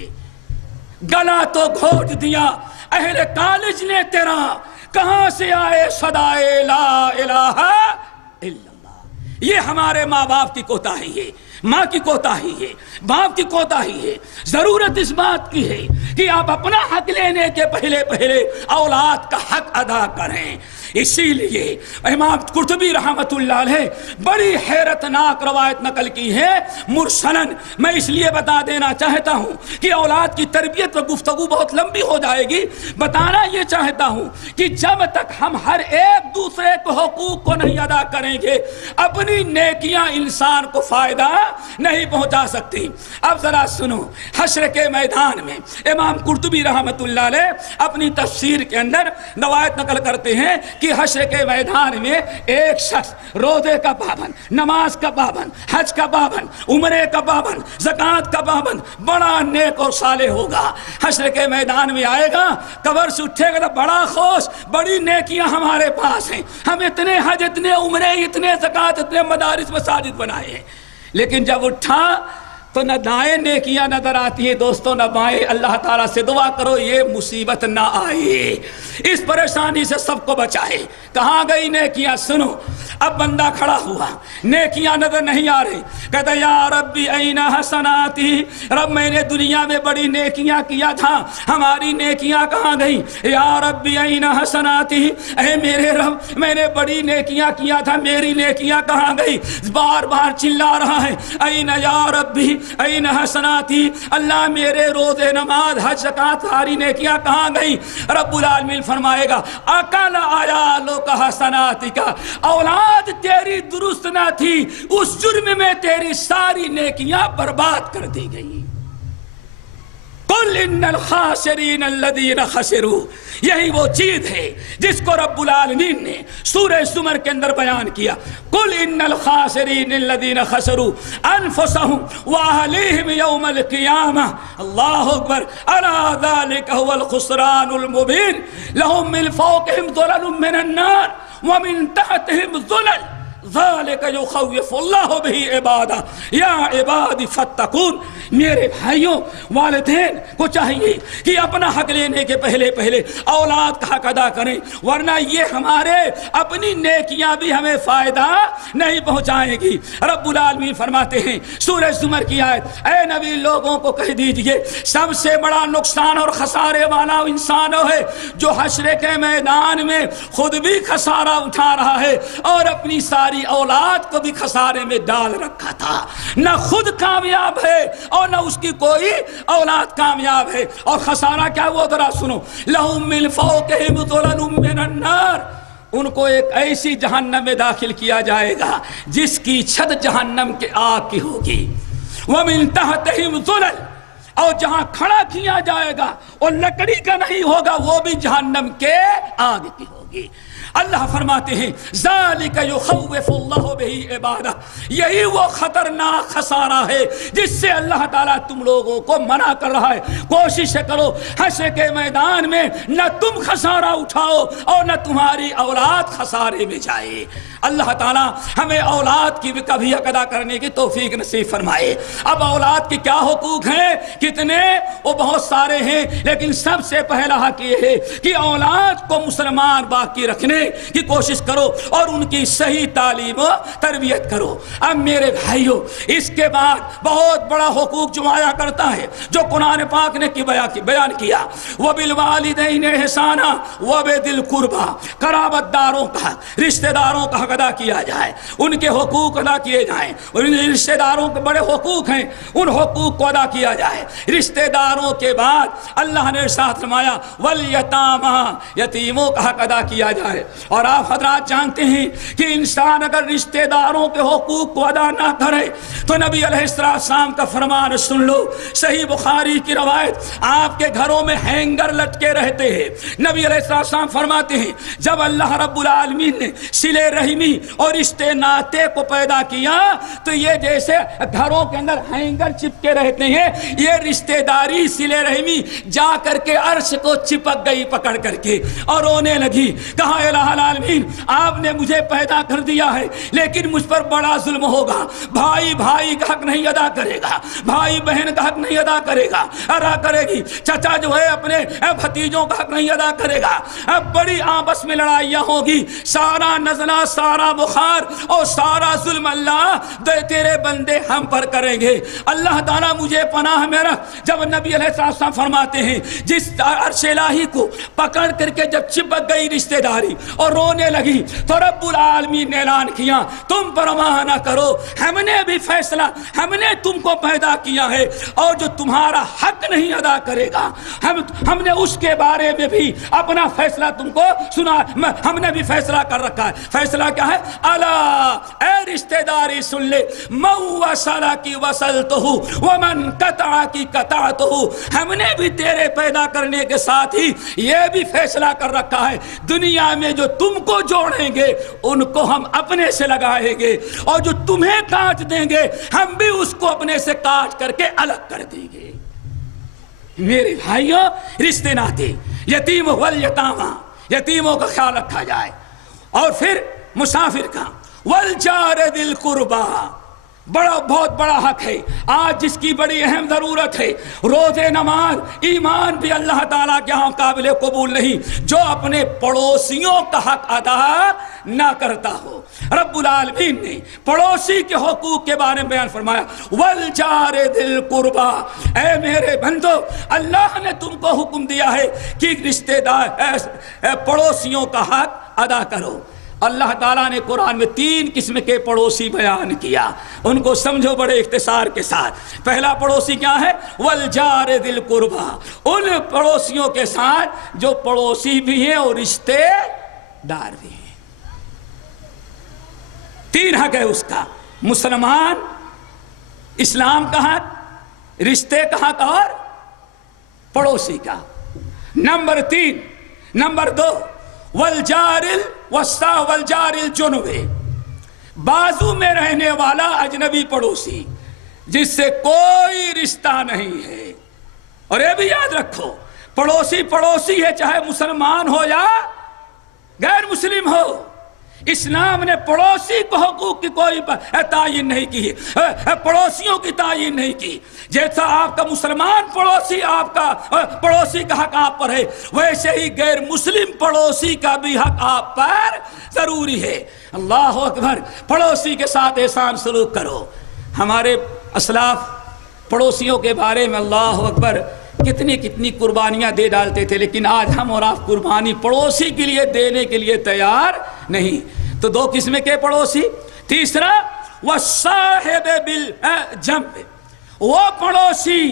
گلا تو گھونٹ دیا اہل کالج نے تیرا، کہاں سے آئے صدائے لا الہ الا اللہ۔ یہ ہمارے ماں باپ کی کوتاہی ہے۔ ماں کی کوتاہی ہے، باپ کی کوتاہی ہے۔ ضرورت اس بات کی ہے کہ آپ اپنا حق لینے کے پہلے اولاد کا حق ادا کریں۔ اسی لیے امام قرطبی رحمۃ اللہ علیہ بڑی حیرت ناک روایت نقل کی ہے مرسلن۔ میں اس لیے بتا دینا چاہتا ہوں کہ اولاد کی تربیت پر گفتگو بہت لمبی ہو جائے گی۔ بتانا یہ چاہتا ہوں کہ جب تک ہم ہر ایک دوسرے کو حقوق کو نہیں ادا کریں گے، اپنی نیکیاں انسان کو فائدہ نہیں پہنچا سکتی۔ اب ذرا سنو، حشر کے میدان میں امام قرطبی رحمۃ اللہ علیہ اپنی تفسیر کے اندر روایت نقل کرتے ہیں کہ حشر کے میدان میں ایک شخص روزے کا پابند، نماز کا پابند، حج کا پابند، عمرے کا پابند، زکوٰۃ کا پابند، بڑا نیک اور صالح ہوگا۔ حشر کے میدان میں آئے گا، قبر سے اٹھے گا تو بڑا خوش، بڑی نیکیاں ہمارے پاس ہیں، ہم اتنے حج، اتنے عمرے، اتنے زکوٰۃ، اتنے مدارس مساجد بنائے ہیں۔ لیکن جب اٹھا تو نہ دائیں نیکیاں نظر آتی ہیں دوستوں، نہ بائیں۔ اللہ تعالیٰ سے دعا کرو یہ مصیبت نہ آئے، اس پریشانی سے سب کو بچائے۔ کہاں گئی نیکیاں؟ سنو، اب بندہ کھڑا ہوا، نیکیاں نظر نہیں آ رہی، کہتا یا ربی این حسناتی، رب میں نے دنیا میں بڑی نیکیاں کیا تھا، ہماری نیکیاں کہاں گئی؟ یا ربی این حسناتی، اے میرے رب میں نے بڑی نیکیاں کیا تھا، میری نیکیاں کہاں گئی؟ بار بار چلا رہا ہے، این یا ربی این حسناتی، اللہ میرے روزے، نماز، حج، زکوٰۃ، ساری نیکیاں کہاں گئی؟ رب العالمین فرمائے گا اکل عیالک حسناتک، اولاد تیری درست نہ تھی، اس جرم میں تیری ساری نیکیاں برباد کر دی گئی۔ قل ان الخاسرین الذین خسروا، یہی وہ چیز ہے جس کو رب العالمین نے سورہ زمر کے اندر بیان کیا۔ قل ان الخاسرین الذین خسروا انفسهم واہلیہم یوم القیامہ، اللہ اکبر، الا ذلک هو الخسران المبین، لهم من فوقهم ظلل من النار ومن تحتهم ظلل ذالک یخوف اللہ بہ عبادہ یا عباد فاتقون۔ میرے بھائیوں، والدین کو چاہیے کہ اپنا حق لینے کے پہلے اولاد کا حق ادا کریں، ورنہ یہ ہمارے اپنی نیکیاں بھی ہمیں فائدہ نہیں پہنچائیں گی۔ رب العالمین فرماتے ہیں سورہ زمر کی آیت، اے نبی لوگوں کو کہہ دیجئے سب سے بڑا نقصان اور خسارے والا انسان ہے جو حشر کے میدان میں خود بھی خسارہ اٹھا رہا ہے اور اپنی ساری اولاد کو بھی خسارے میں ڈال رکھا تھا۔ نہ خود کامیاب ہے اور نہ اس کی کوئی اولاد کامیاب ہے۔ اور خسارہ کیا؟ وہ ذرا سنو، لَهُم مِّن فَوْقِهِمْ ظُلَلٌ مِّنَ النَّارِ، ان کو ایک ایسی جہنم میں داخل کیا جائے گا جس کی چھت جہنم کے آگ کی ہوگی۔ وَمِن تَحْتِهِمْ ظُلَلٌ، اور جہاں کھڑا کیا جائے گا اور لکڑی کا نہیں ہوگا، وہ بھی جہنم کے آگ کی ہوگی۔ اللہ فرماتے ہیں ذالک یخوف اللہ بہ عبادہ، یہی وہ خطرناک خسارہ ہے جس سے اللہ تعالیٰ تم لوگوں کو منع کر رہا ہے۔ کوشش کرو حشر کے میدان میں نہ تم خسارہ اٹھاؤ اور نہ تمہاری اولاد خسارے میں جائے۔ اللہ تعالیٰ ہمیں اولاد کی بھی کبھی حق ادا کرنے کی توفیق نصیب فرمائے۔ اب اولاد کے کیا حقوق ہیں؟ کتنے؟ وہ بہت سارے ہیں، لیکن سب سے پہلا حق یہ ہے کہ اولاد کو مسلمان باقی رکھنے کی کوشش کرو اور ان کی صحیح تعلیم و تربیت کرو۔ اب میرے بھائیوں، اس کے بعد بہت بڑا حقوق جو آیا کرتا ہے جو قرآن پاک نے بیان کیا، وَبِالْوَالِدَيْنِ إِحْسَانًا وَبِذِي الْقُرْبَى، قرابت داروں کا، رشتہ داروں کا حق ادا کیا جائے، ان کے حقوق ادا کیے جائیں، اور رشتہ داروں کے بڑے حقوق ہیں، ان حقوق کو ادا کیا جائے۔ رشتہ داروں کے بعد اللہ نے ارشاد فرمایا وَالْيَتَامَى، یتیموں کا حق ادا کیا جائے۔ اور آپ حضرات جانتے ہیں کہ انسان اگر رشتہ داروں کے حقوق کو ادا نہ کرے تو نبی علیہ السلام کا فرمان سن لو، صحیح بخاری کی روایت، آپ کے گھروں میں ہینگر لٹکے رہتے ہیں۔ نبی علیہ السلام فرماتے ہیں جب اللہ رب العالمین نے صلہ رحمی اور رشتے ناطے کو پیدا کیا تو یہ جیسے گھروں کے اندر ہینگر چپکے رہتے ہیں، یہ رشتہ داری صلہ رحمی جا کر کے عرش کو چپک گئی پکڑ کر کے اور رونے لگی۔ کہا الہ العالمین آپ نے مجھے پیدا کر دیا ہے لیکن مجھ پر بڑا ظلم ہوگا، بھائی بھائی کا حق نہیں ادا کرے گا، بھائی بہن کا حق نہیں ادا کرے گا، ادا کرے گی، چچا جو ہے اپنے بھتیجوں کا حق نہیں ادا کرے گا، اب بڑی آپس میں لڑائیاں ہوگی، سارا نزلہ سارا بخار اور سارا ظلم اللہ تیرے بندے ہم پر کریں گے۔ اللہ تعالیٰ مجھے پناہ میں رکھ۔ جب نبی علیہ السلام فرماتے ہیں جس عرش الہی کو پکڑ کر کے جب چپک گئی رشتہ داری اور رونے لگی تو رب العالمین نے اعلان کیا تم پرواہ نہ کرو، ہم نے بھی فیصلہ، ہم نے تم کو پیدا کیا ہے اور جو تمہارا حق نہیں ادا کرے گا ہم نے اس کے بارے میں بھی اپنا فیصلہ تم کو سنا، ہم نے بھی فیصلہ کر رکھا ہے۔ فیصلہ کیا ہے؟ الا اے رشتہ داری سن لے، من وصلہ کی وصلتہ ومن قطع کی قطعتہ، ہم نے بھی تیرے پیدا کرنے کے ساتھ ہی یہ بھی فیصلہ کر رکھا ہے دنیا میں جو تم کو جوڑیں گے ان کو ہم اپنے سے لگائیں گے اور جو تمہیں کاٹ دیں گے ہم بھی اس کو اپنے سے کاٹ کر کے الگ کر دیں گے۔ میرے بھائیوں، رشتے ناتے، یتیم والیتامہ، یتیموں کا خیال رکھا جائے، اور پھر مسافر کا، والجار ذی القربی، بہت بڑا حق ہے آج جس کی بڑی اہم ضرورت ہے۔ روزے نماز ایمان بھی اللہ تعالیٰ کے ہاں قابل قبول نہیں جو اپنے پڑوسیوں کا حق ادا نہ کرتا ہو۔ رب العالمین نے پڑوسی کے حقوق کے بارے میں بیان فرمایا، والجار ذی القربی، اے میرے بندو اللہ نے تم کو حکم دیا ہے کہ رشتہ دار پڑوسیوں کا حق ادا کرو۔ اللہ تعالیٰ نے قرآن میں 3 قسم کے پڑوسی بیان کیا، ان کو سمجھو بڑے اختصار کے ساتھ۔ پہلا پڑوسی کیا ہے؟ والجار ذی القربی، ان پڑوسیوں کے ساتھ جو پڑوسی بھی ہیں اور رشتے دار بھی ہیں۔ 3 حق ہے اس کا، مسلمان، اسلام کا حق، رشتے کا حق اور پڑوسی کا۔ نمبر 3، نمبر 2، والجار الوسطی والجار الجنوب، بازو میں رہنے والا اجنبی پڑوسی جس سے کوئی رشتہ نہیں ہے۔ اور یہ بھی یاد رکھو پڑوسی پڑوسی ہے چاہے مسلمان ہو یا غیر مسلم ہو، اسلام نے پڑوسی کو حقوق کی کوئی تعین نہیں کی، پڑوسیوں کی تعین نہیں کی۔ جیسا آپ کا مسلمان پڑوسی آپ کا پڑوسی کا حق آپ پر ہے، ویسے ہی غیر مسلم پڑوسی کا بھی حق آپ پر ضروری ہے۔ اللہ اکبر، پڑوسی کے ساتھ احسان سلوک کرو۔ ہمارے اسلاف پڑوسیوں کے بارے میں اللہ اکبر کتنی قربانیاں دے ڈالتے تھے، لیکن آج ہم اور آپ قربانی پڑوسی کے لیے دینے کے لیے تیار نہیں۔ تو 2 قسم کے پڑوسی۔ تیسرا، والصاحب بالجنب، وہ پڑوسی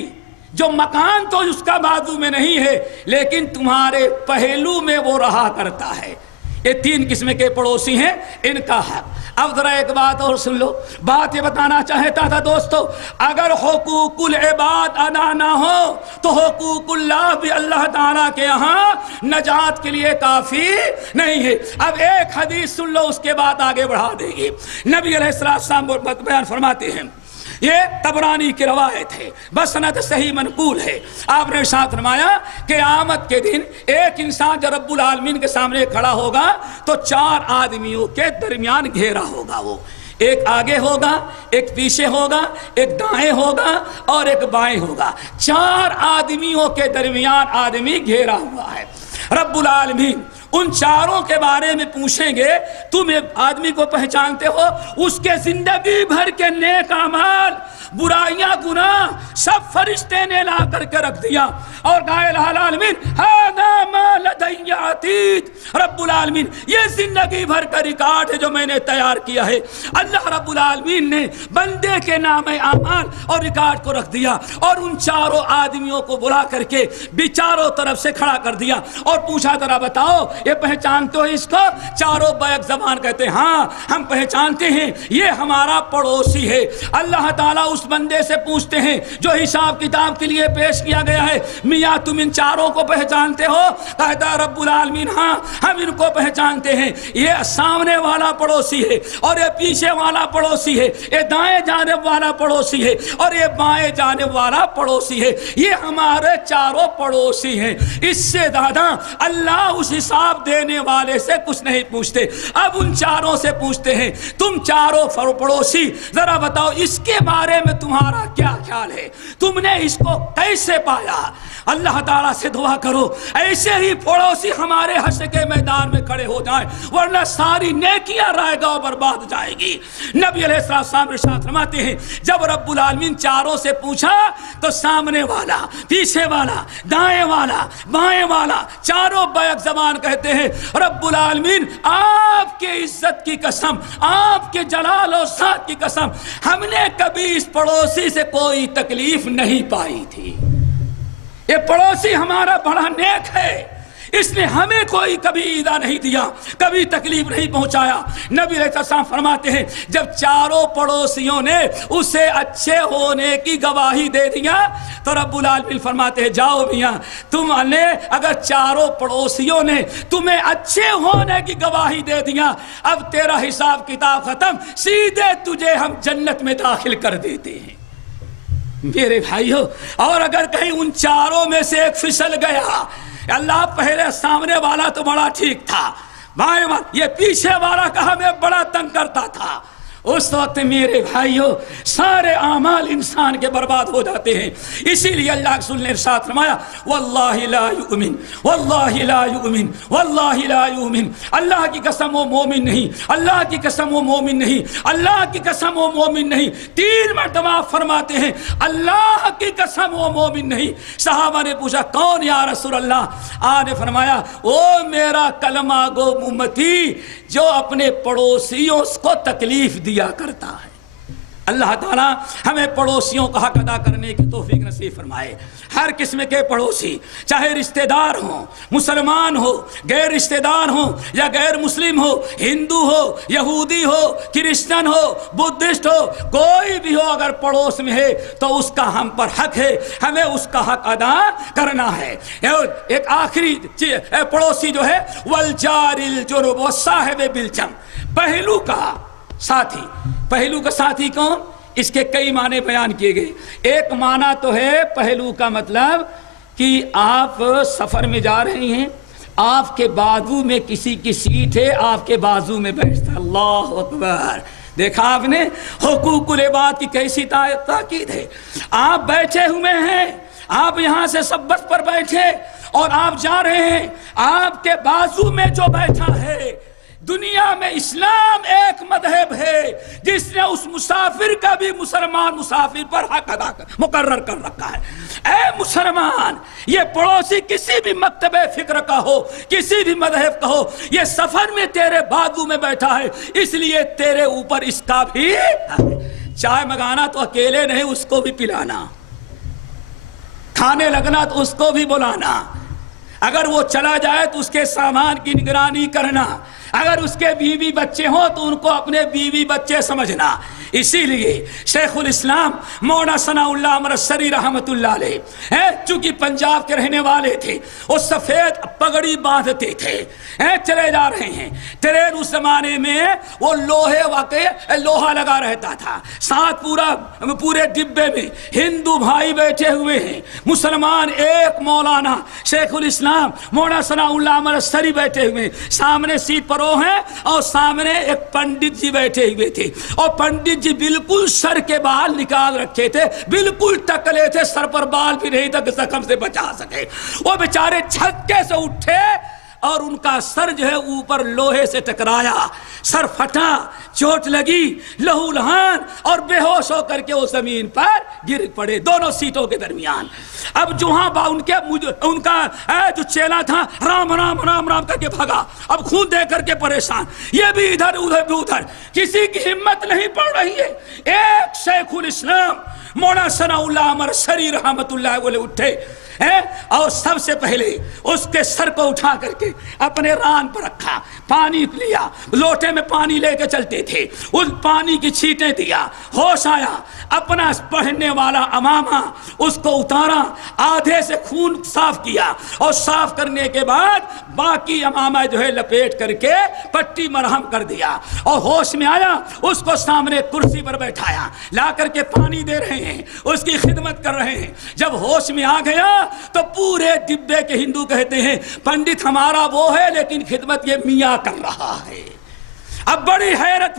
جو مکان تو اس کا بازو میں نہیں ہے لیکن تمہارے پہلو میں وہ رہا کرتا ہے۔ یہ 3 قسم کے پڑوسی ہیں، ان کا حق۔ اب ذرا ایک بات اور سن لو، بات یہ بتانا چاہتا تھا دوستو، اگر حقوق العباد ادا نہ ہو تو حقوق اللہ بھی اللہ تعالیٰ کے یہاں نجات کے لیے کافی نہیں ہے۔ اب ایک حدیث سن لو، اس کے بعد آگے بڑھا دیں گے۔ نبی علیہ السلام بیان فرماتے ہیں، یہ طبرانی کی روایت ہے، بسند صحیح منقول ہے، آپ نے ارشاد فرمایا قیامت کے دن ایک انسان جب رب العالمین کے سامنے کھڑا ہوگا تو 4 آدمیوں کے درمیان گھیرا ہوگا، وہ ایک آگے ہوگا، ایک پیچھے ہوگا، ایک دائیں ہوگا اور ایک بائیں ہوگا، 4 آدمیوں کے درمیان آدمی گھیرا ہوا ہے۔ رب العالمین ان 4 کے بارے میں پوچھیں گے تم ایک آدمی کو پہچانتے ہو؟ اس کے زندگی بھر کے نیک اعمال، برائیاں، گناہ سب فرشتے نے لا کر کے رکھ دیا اور کہا الہ العالمین ھذا ما لدی عتید، رب العالمین یہ زندگی بھر کا ریکارڈ ہے جو میں نے تیار کیا ہے۔ اللہ رب العالمین نے بندے کے نام اعمال اور ریکارڈ کو رکھ دیا اور ان 4 آدمیوں کو بلا کر کے چاروں طرف سے کھڑا کر دیا اور پوچھا ذرا بتاؤ یہ پہچانتے ہو اس کو؟ 4 بیک زبان کہتے ہیں ہاں ہم پہچانتے ہیں، یہ ہمارا پڑوسی ہے۔ اللہ تعالیٰ اس بندے سے پوچھتے ہیں جو حساب کتاب کے لیے پیش کیا گیا ہے، میاں تم ان 4 کو پہچانتے ہو؟ کہتا ہے رب العالمین ہاں ہم ان کو پہچانتے ہیں، یہ سامنے والا پڑوسی ہے اور یہ پیچھے والا پڑوسی ہے، یہ دائیں جانب والا پڑوسی ہے اور یہ بائیں جانب والا پڑوسی ہے، یہ ہمارے 4 پڑوسی ہیں۔ اس سے زیادہ اللہ اس حساب جواب دینے والے سے کچھ نہیں پوچھتے، اب ان چاروں سے پوچھتے ہیں تم چاروں پڑوسی ذرا بتاؤ اس کے بارے میں تمہارا کیا خیال ہے، تم نے اس کو کیسے پایا؟ اللہ تعالیٰ سے دعا کرو ایسے ہی پڑوسی ہمارے حشر کے میدان میں کھڑے ہو جائیں، ورنہ ساری نیکیاں رائے گا اور برباد جائے گی۔ نبی علیہ السلام ارشاد فرماتے ہیں جب رب العالمین چاروں سے پوچھا تو سامنے والا، پیچھے والا، دائیں والا، بائیں والا، چاروں بیک زبان کہتے ہیں رب العالمین آپ کے عزت کی قسم، آپ کے جلال و ذات کی قسم، ہم نے کبھی اس پڑوسی سے کوئی تکلیف نہیں پائی تھی، یہ پڑوسی ہمارا بڑا نیک ہے، اس نے ہمیں کوئی کبھی ایذا نہیں دیا، کبھی تکلیف نہیں پہنچایا۔ نبی علیہ السلام فرماتے ہیں جب چاروں پڑوسیوں نے اسے اچھے ہونے کی گواہی دے دیا تو رب العالمین فرماتے ہیں جاؤ میاں، تم نے اگر چاروں پڑوسیوں نے تمہیں اچھے ہونے کی گواہی دے دیا، اب تیرا حساب کتاب ختم، سیدھے تجھے ہم جنت میں داخل کر دیتے ہیں۔ میرے بھائیو، اور اگر کہیں ان چاروں میں سے ایک پھسل گیا، اللہ پہلے سامنے والا تو بڑا ٹھیک تھا، بائیں والا، یہ پیچھے والا کہا میں بڑا تنگ کرتا تھا، اس وقت میرے بھائیو سارے اعمال انسان کے برباد ہو جاتے ہیں۔ اسی لیے اللہ کے رسول نے ارشاد فرمایا واللہ لا یؤمن، واللہ لا یؤمن، واللہ لا یؤمن، اللہ کی قسم وہ مومن نہیں، اللہ کی قسم وہ مومن نہیں، اللہ کی قسم وہ مومن نہیں، 3 مرتبہ فرماتے ہیں اللہ کی قسم وہ مومن نہیں۔ صحابہ نے پوچھا کون یا رسول اللہ؟ آپ نے فرمایا او میرا کلمہ گو امتی جو اپنے پڑوسیوں کو تکلیف دیا کرتا ہے۔ اللہ تعالیٰ ہمیں پڑوسیوں کا حق ادا کرنے کی توفیق نصیب فرمائے۔ ہر قسم کے پڑوسی، چاہے رشتہ دار ہوں، مسلمان ہو، غیر رشتہ دار ہوں یا غیر مسلم ہو، ہندو ہو، یہودی ہو، کرسچن ہو، بدھسٹ ہو، کوئی بھی ہو اگر پڑوس میں ہے تو اس کا ہم پر حق ہے، ہمیں اس کا حق ادا کرنا ہے۔ ایک آخری پڑوسی جو ہے والجار الجنب والصاحب بالجنب، پہلو کا ساتھی۔ پہلو کا ساتھی کون؟ اس کے کئی معنی بیان کیے گئے۔ ایک معنی تو ہے پہلو کا مطلب کہ آپ سفر میں جا رہے ہیں، آپ کے بازو میں کسی کی سیٹ ہے، آپ کے بازو میں بیٹھتا، اللہ اکبر، دیکھا آپ نے حقوق العباد کی کیسی تاکید ہے۔ آپ بیٹھے ہوئے ہیں، آپ یہاں سے سب بس پر بیٹھے اور آپ جا رہے ہیں، آپ کے بازو میں جو بیٹھا ہے، دنیا میں اسلام ایک مذہب ہے جس نے اس مسافر کا بھی مسلمان مسافر پر حق ادا مقرر کر رکھا ہے۔ اے مسلمان، یہ پڑوسی کسی بھی مکتب فکر کا ہو، کسی بھی مذہب کا ہو، یہ سفر میں تیرے بازو میں بیٹھا ہے، اس لیے تیرے اوپر اس کا بھی چائے منگانا تو اکیلے نہیں، اس کو بھی پلانا، کھانے لگنا تو اس کو بھی بلانا، اگر وہ چلا جائے تو اس کے سامان کی نگرانی کرنا، اگر اس کے بیوی بچے ہوں تو ان کو اپنے بیوی بچے سمجھنا۔ اسی لیے شیخ الاسلام مولانا ثناء اللہ امرتسری رحمت اللہ علیہ چونکہ پنجاب کے رہنے والے تھے، وہ سفید پگڑی باندھتے تھے، چلے جا رہے ہیں ٹرین، اس زمانے میں وہ لوہا لگا رہتا تھا، ساتھ پورے ڈبے میں ہندو بھائی بیٹھے ہوئے ہیں، مسلمان ایک مولانا شیخ الاسلام مولانا ثناء اللہ امرتسری بیٹھے ہوئے، سامنے سیٹ پر وہ ہیں اور سامنے ایک پنڈت جی بیٹھے ہوئے تھے، اور پنڈت جی بالکل سر کے بال نکال رکھے تھے، بالکل ٹکلے تھے، سر پر بال بھی نہیں تھا کہ زخم سے بچا سکے۔ وہ بیچارے چھکے سے اٹھے اور ان کا سر جو ہے اوپر لوہے سے ٹکرایا، سر پھٹا، چوٹ لگی، لہو لہان، اور بے ہوش ہو کر کے وہ زمین پر گر پڑے دونوں سیٹوں کے درمیان۔ اب جہاں ان کا جو چیلا تھا رام رام رام رام کر کے بھگا، اب خون دے کر کے پریشان، یہ بھی ادھر ادھر بھی ادھر، کسی کی ہمت نہیں پڑ رہی ہے۔ ایک شیخ الاسلام مولانا ثناء اللہ امرتسری رحمت اللہ علیہ اٹھے اور سب سے پہلے اس کے سر کو اٹھا کر کے اپنے ران پر رکھا، پانی لیا، لوٹے میں پانی لے کے چلتے تھے، اس پانی کی چھینٹیں دیا، ہوش آیا، اپنا پہننے والا امامہ اس کو اتارا، آدھے سے خون صاف کیا، اور صاف کرنے کے بعد باقی امامہ جو ہے لپیٹ کر کے پٹی مرہم کر دیا، اور ہوش میں آیا، اس کو سامنے کرسی پر بیٹھایا، لا کر کے پانی دے رہے ہیں، اس کی خدمت کر رہے ہیں۔ جب ہوش میں آ گیا تو پورے ڈبے کے ہندو کہتے ہیں پنڈت ہمارا وہ ہے لیکن خدمت یہ میاں کر رہا ہے۔ اب بڑی حیرت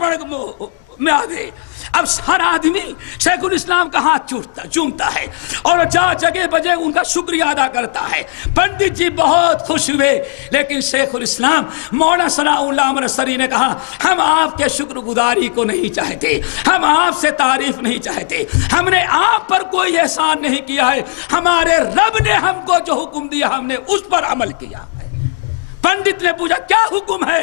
میں آ گئے۔ اب ہر آدمی شیخ الاسلام کا ہاتھ چومتا ہے اور جگہ بجے ان کا شکریہ ادا کرتا ہے۔ پنڈت جی بہت خوش ہوئے، لیکن شیخ الاسلام مولانا ثناء اللہ امرتسری نے کہا ہم آپ کے شکر گزاری کو نہیں چاہتے، ہم آپ سے تعریف نہیں چاہتے، ہم نے آپ پر کوئی احسان نہیں کیا ہے، ہمارے رب نے ہم کو جو حکم دیا ہم نے اس پر عمل کیا ہے۔ پنڈت نے پوچھا کیا حکم ہے؟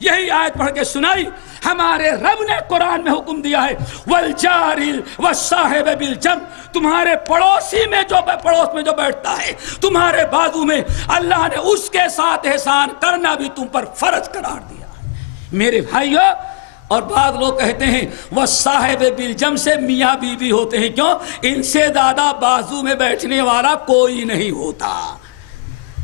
یہی آیت پڑھ کے سنائی، ہمارے رب نے قرآن میں حکم دیا ہے والجار والصاحب بالجنب، تمہارے پڑوسی میں جو پڑوس میں جو بیٹھتا ہے تمہارے بازو میں، اللہ نے اس کے ساتھ احسان کرنا بھی تم پر فرض قرار دیا ہے۔ میرے بھائیو، اور بعض لوگ کہتے ہیں وہ صاحب بالجنب سے میاں بیوی ہوتے ہیں، کیوں؟ ان سے زیادہ بازو میں بیٹھنے والا کوئی نہیں ہوتا۔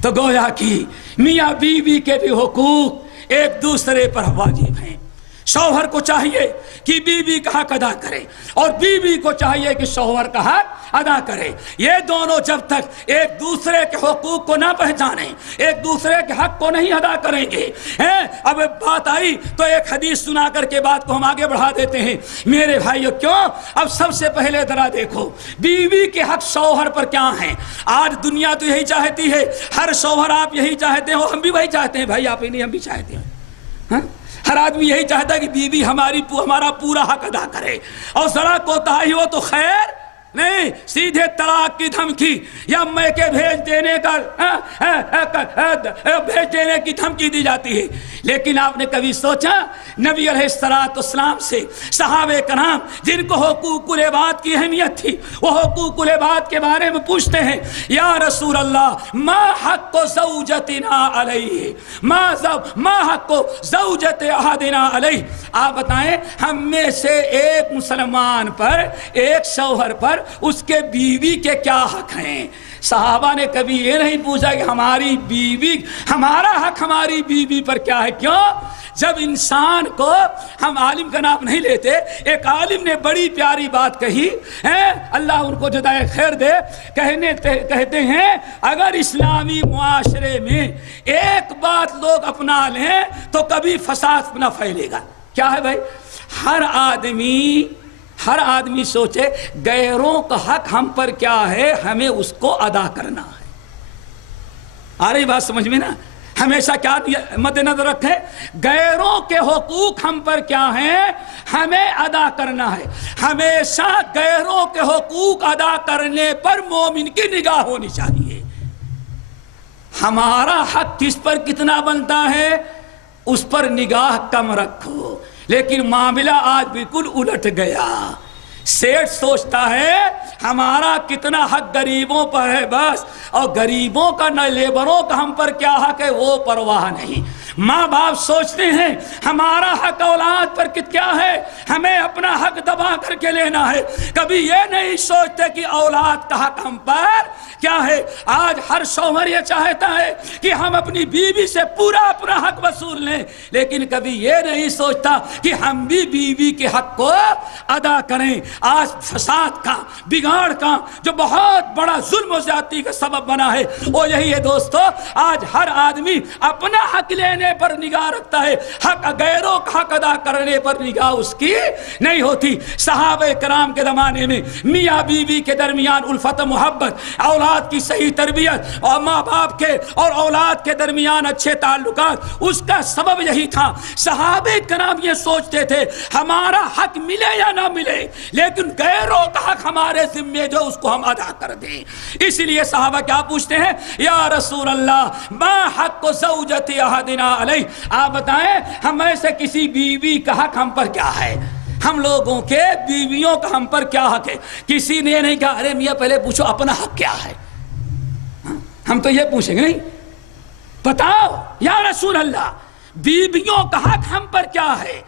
تو گویا کہ میاں بیوی کے بھی حقوق ایک دوسرے پر واجب ہیں۔ شوہر کو چاہیے کہ بیوی کا حق ادا کرے اور بیوی کو چاہیے کہ شوہر کا حق ادا کرے۔ یہ دونوں جب تک ایک دوسرے کے حقوق کو نہ پہچانیں، ایک دوسرے کے حق کو نہیں ادا کریں گے۔ اب بات آئی تو ایک حدیث سنا کر کے بات کو ہم آگے بڑھا دیتے ہیں۔ میرے بھائیو، کیوں؟ اب سب سے پہلے ذرا دیکھو بیوی کے حق شوہر پر کیا ہیں۔ آج دنیا تو یہی چاہتی ہے، ہر شوہر آپ یہی چاہتے ہیں، ہم بھی وہی چاہتے ہیں، بھائی آپ ہی نہیں ہم بھی چاہتے ہیں۔ ہر آدمی یہی چاہتا ہے کہ بیوی ہمارا پورا حق ادا کرے، اور ذرا کوتاہی ہو تو خیر نہیں، سیدھے طلاق کی دھمکی یا میکے بھیج دینے کی دھمکی دی جاتی ہے۔ لیکن آپ نے کبھی سوچا نبی علیہ السلام سے صحابہ کرام جن کو حقوق العباد کی اہمیت تھی، وہ حقوق العباد کے بارے میں پوچھتے ہیں یا رسول اللہ ما حق زوجتنا علیہ، ما حق زوجت احدنا علیہ، آپ بتائیں ہم میں سے ایک مسلمان پر، ایک شوہر پر اس کے بیوی کے کیا حق ہیں؟ صحابہ نے کبھی یہ نہیں پوچھا کہ ہماری بیوی، ہمارا حق ہماری بیوی پر کیا ہے؟ کیوں؟ جب انسان کو، ہم عالم کا نام نہیں لیتے، ایک عالم نے بڑی پیاری بات کہی ہے، اللہ ان کو جزائے خیر دے، کہتے ہیں اگر اسلامی معاشرے میں ایک بات لوگ اپنا لیں تو کبھی فساد نہ پھیلے گا۔ کیا ہے بھائی؟ ہر آدمی سوچے غیروں کا حق ہم پر کیا ہے، ہمیں اس کو ادا کرنا ہے۔ آ رہی بات سمجھ میں نا؟ ہمیشہ کیا مد نظر رکھے، غیروں کے حقوق ہم پر کیا ہیں، ہمیں ادا کرنا ہے۔ ہمیشہ غیروں کے حقوق ادا کرنے پر مومن کی نگاہ ہونی چاہیے۔ ہمارا حق کس پر کتنا بنتا ہے اس پر نگاہ کم رکھو، لیکن معاملہ آج بالکل الٹ گیا۔ سیٹھ سوچتا ہے ہمارا کتنا حق غریبوں پر ہے بس، اور غریبوں کا نہ لیبروں کا ہم پر کیا حق ہے وہ پرواہ نہیں۔ ماں باپ سوچتے ہیں ہمارا حق اولاد پر کیا ہے، ہمیں اپنا حق دبا کر کے لینا ہے، کبھی یہ نہیں سوچتے کہ اولاد کا حق ہم پر کیا ہے۔ آج ہر شوہر یہ چاہتا ہے کہ ہم اپنی بیوی سے پورا اپنا حق وصول لیں، لیکن کبھی یہ نہیں سوچتا کہ ہم بھی بیوی کے حق کو ادا کریں۔ آج فساد کا، بگاڑ کا جو بہت بڑا ظلم و زیادتی کا سبب بنا ہے وہ یہی ہے دوستو، آج ہر آدمی اپنا حق لینے پر نگاہ رکھتا ہے، حق غیروں کا حق ادا کرنے پر نگاہ اس کی نہیں ہوتی۔ صحابہ کرام کے زمانے میں میاں بیوی کے درمیان الفت محبت، اولاد کی صحیح تربیت اور ماں باپ کے اور اولاد کے درمیان اچھے تعلقات، اس کا سبب یہی تھا۔ صحابہ کرام یہ سوچتے تھے ہمارا حق ملے یا نہ ملے، لیکن غیروں کا حق ہمارے ذمے جو اس کو ہم ادا کر دیں۔ اس لیے صحابہ کیا پوچھتے ہیں یا رسول اللہ ما حق زوجت احدنا علیہ، آپ بتائیں ہم میں سے کسی بیوی کا حق ہم پر کیا ہے، ہم لوگوں کے بیویوں کا ہم پر کیا حق ہے۔ کسی نے نہیں کہا ارے میاں پہلے پوچھو اپنا حق کیا ہے، ہم تو یہ پوچھیں گے نہیں، بتاؤ یا رسول اللہ بیویوں کا حق ہم پر کیا ہے۔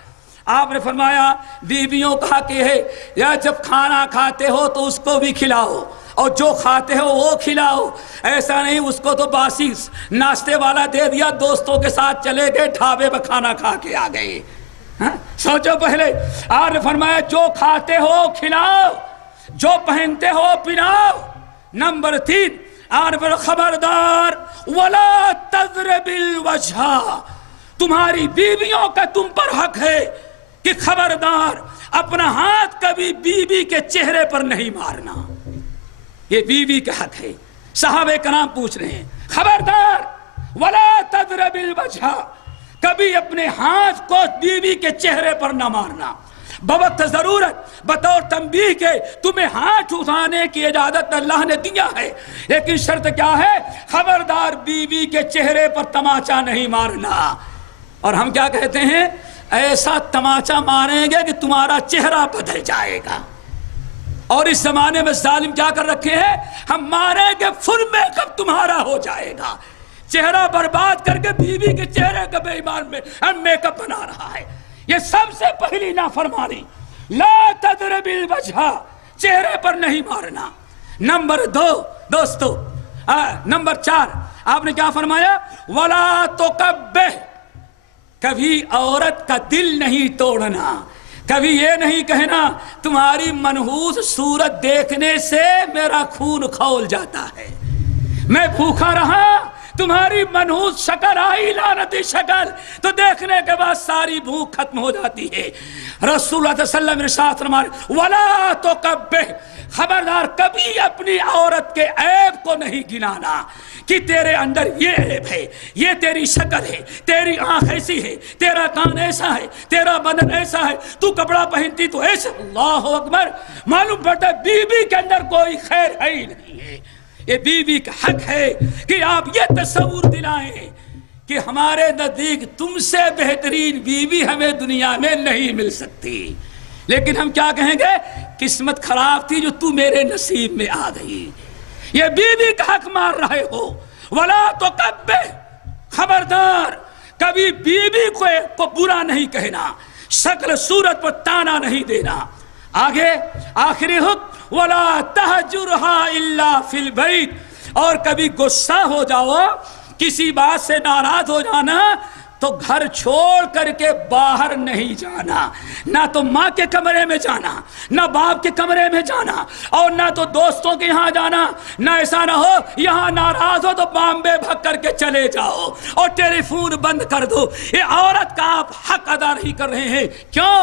آپ نے فرمایا بیویوں کا حق یہ ہے یا جب کھانا کھاتے ہو تو اس کو بھی کھلاؤ اور جو کھاتے ہو وہ کھلاؤ، ایسا نہیں اس کو تو باسی ناشتے والا دے دیا، دوستوں کے ساتھ چلے گئے ڈھابے پہ کھانا کھا کے آ گئے۔ سوچو پہلے، آپ نے فرمایا جو کھاتے ہو کھلاؤ، جو پہنتے ہو پہناؤ۔ نمبر 3، اور پھر خبردار ولا تضرب الوجہ، تمہاری بیویوں کا تم پر حق ہے کہ خبردار اپنا ہاتھ کبھی بیوی کے چہرے پر نہیں مارنا، یہ بیوی کا حق ہے۔ صحابہ کرام پوچھ رہے ہیں خبردار ولا تضرب الوجہ، کبھی اپنے ہاتھ کو بیوی کے چہرے پر نہ مارنا، بوقت ضرورت بطور تنبیہ کے تمہیں ہاتھ اٹھانے کی اجازت اللہ نے دیا ہے، لیکن شرط کیا ہے؟ خبردار بیوی کے چہرے پر تماچا نہیں مارنا۔ اور ہم کیا کہتے ہیں؟ ایسا تماچا ماریں گے کہ تمہارا چہرہ بدل جائے گا۔ اور اس زمانے میں ظالم کیا کر رکھے ہیں؟ ہم ماریں گے فل میک اپ تمہارا ہو جائے گا، چہرہ برباد کر کے بیوی کے چہرے کا بے ایمان میں میک اپ بنا رہا ہے۔ یہ سب سے پہلی نافرمانی، لا تضرب الوجہ، چہرے پر نہیں مارنا۔ نمبر 2 دوستو، نمبر 4 آپ نے کیا فرمایا؟ ولا تقبح، کبھی عورت کا دل نہیں توڑنا، کبھی یہ نہیں کہنا تمہاری منحوس صورت دیکھنے سے میرا خون کھول جاتا ہے، میں بھوکا رہا، تمہاری منحوس شکل آئی لعنتی شکل تو دیکھنے کے بعد ساری بھوک ختم ہو جاتی ہے۔ رسول اللہ صلی اللہ علیہ وسلم ارشاد فرمائے ولا تقبح، خبردار کبھی اپنی عورت کے عیب کو نہیں گنانا کہ تیرے اندر یہ عیب ہے، یہ تیری شکل ہے، تیری آنکھ ایسی ہے، تیرا کان ایسا ہے، تیرا بدن ایسا ہے، تو کپڑا پہنتی تو ایسا۔ اللہ اکبر، معلوم پڑتا ہے بیوی کے اندر کوئی خیر ہے ہی نہیں ہے۔ یہ بیوی کا حق ہے کہ آپ یہ تصور دلائیں کہ ہمارے نزدیک تم سے بہترین بیوی ہمیں دنیا میں نہیں مل سکتی، لیکن ہم کیا کہیں گے؟ قسمت خراب تھی جو تو میرے نصیب میں آ گئی۔ یہ بیوی کا حق مار رہے ہو۔ ولا تقبح، خبردار کبھی بیوی کو برا نہیں کہنا، شکل صورت پر تانا نہیں دینا۔ آگے آخری حکم ولا تہجرها الا فی البیت، اور کبھی غصہ ہو جاؤ، کسی بات سے ناراض ہو جانا تو گھر چھوڑ کر کے باہر نہیں جانا، نہ تو ماں کے کمرے میں جانا، نہ باپ کے کمرے میں جانا، اور نہ تو دوستوں کے یہاں جانا۔ نہ ایسا نہ ہو یہاں ناراض ہو تو بامبے بھگ کر کے چلے جاؤ اور ٹیلی فون بند کر دو۔ یہ عورت کا آپ حق ادا نہیں کر رہے ہیں۔ کیوں؟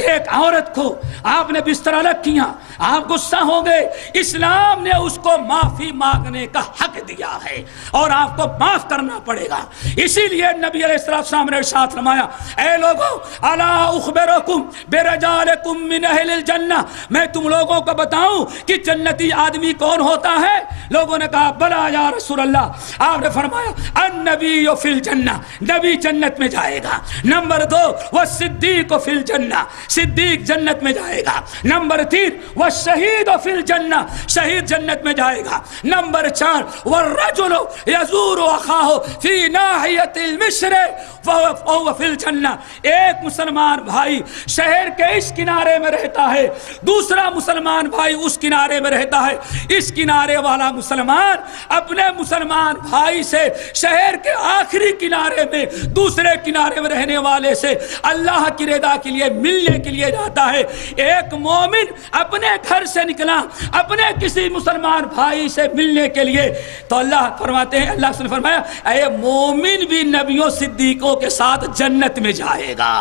ایک عورت کو آپ نے بستر الگ کیا، آپ غصہ ہو گئے، اسلام نے اس کو معافی مانگنے کا حق دیا ہے اور آپ کو معاف کرنا پڑے گا۔ اسی لیے نبی علیہ السلام نے ارشاد فرمایا اے لوگو الا اخبرکم برجالکم من اہل الجنہ، میں تم لوگوں کو بتاؤں کہ جنتی آدمی کون ہوتا ہے؟ لوگوں نے کہا بلا یا رسول اللہ۔ آپ نے فرمایا النبی فی الجنہ، نبی جنت میں جائے گا۔ نمبر 2 والصدیق فی الجنہ، صدیق جنت میں جائے گا۔ نمبر 3 والشہید فی الجنہ، شہید جنت میں جائے گا۔ نمبر 4 والرجل یزور اخاہ فی ناحیۃ المشرق فهو فی الجنہ، ایک مسلمان بھائی شہر کے اس کنارے میں رہتا ہے، دوسرا مسلمان بھائی اس کنارے میں رہتا ہے، اس کنارے والا مسلمان اپنے مسلمان بھائی سے شہر کے آخری کنارے میں دوسرے کنارے میں رہنے والے سے اللہ کی رضا کے لیے ملنے کے لیے جاتا ہے۔ ایک مومن اپنے گھر سے نکلا اپنے کسی مسلمان بھائی سے ملنے کے لیے تو اللہ فرماتے ہیں، اللہ نے فرمایا اے مومن بھی نبیوں صدیقوں کے ساتھ جنت میں جائے گا۔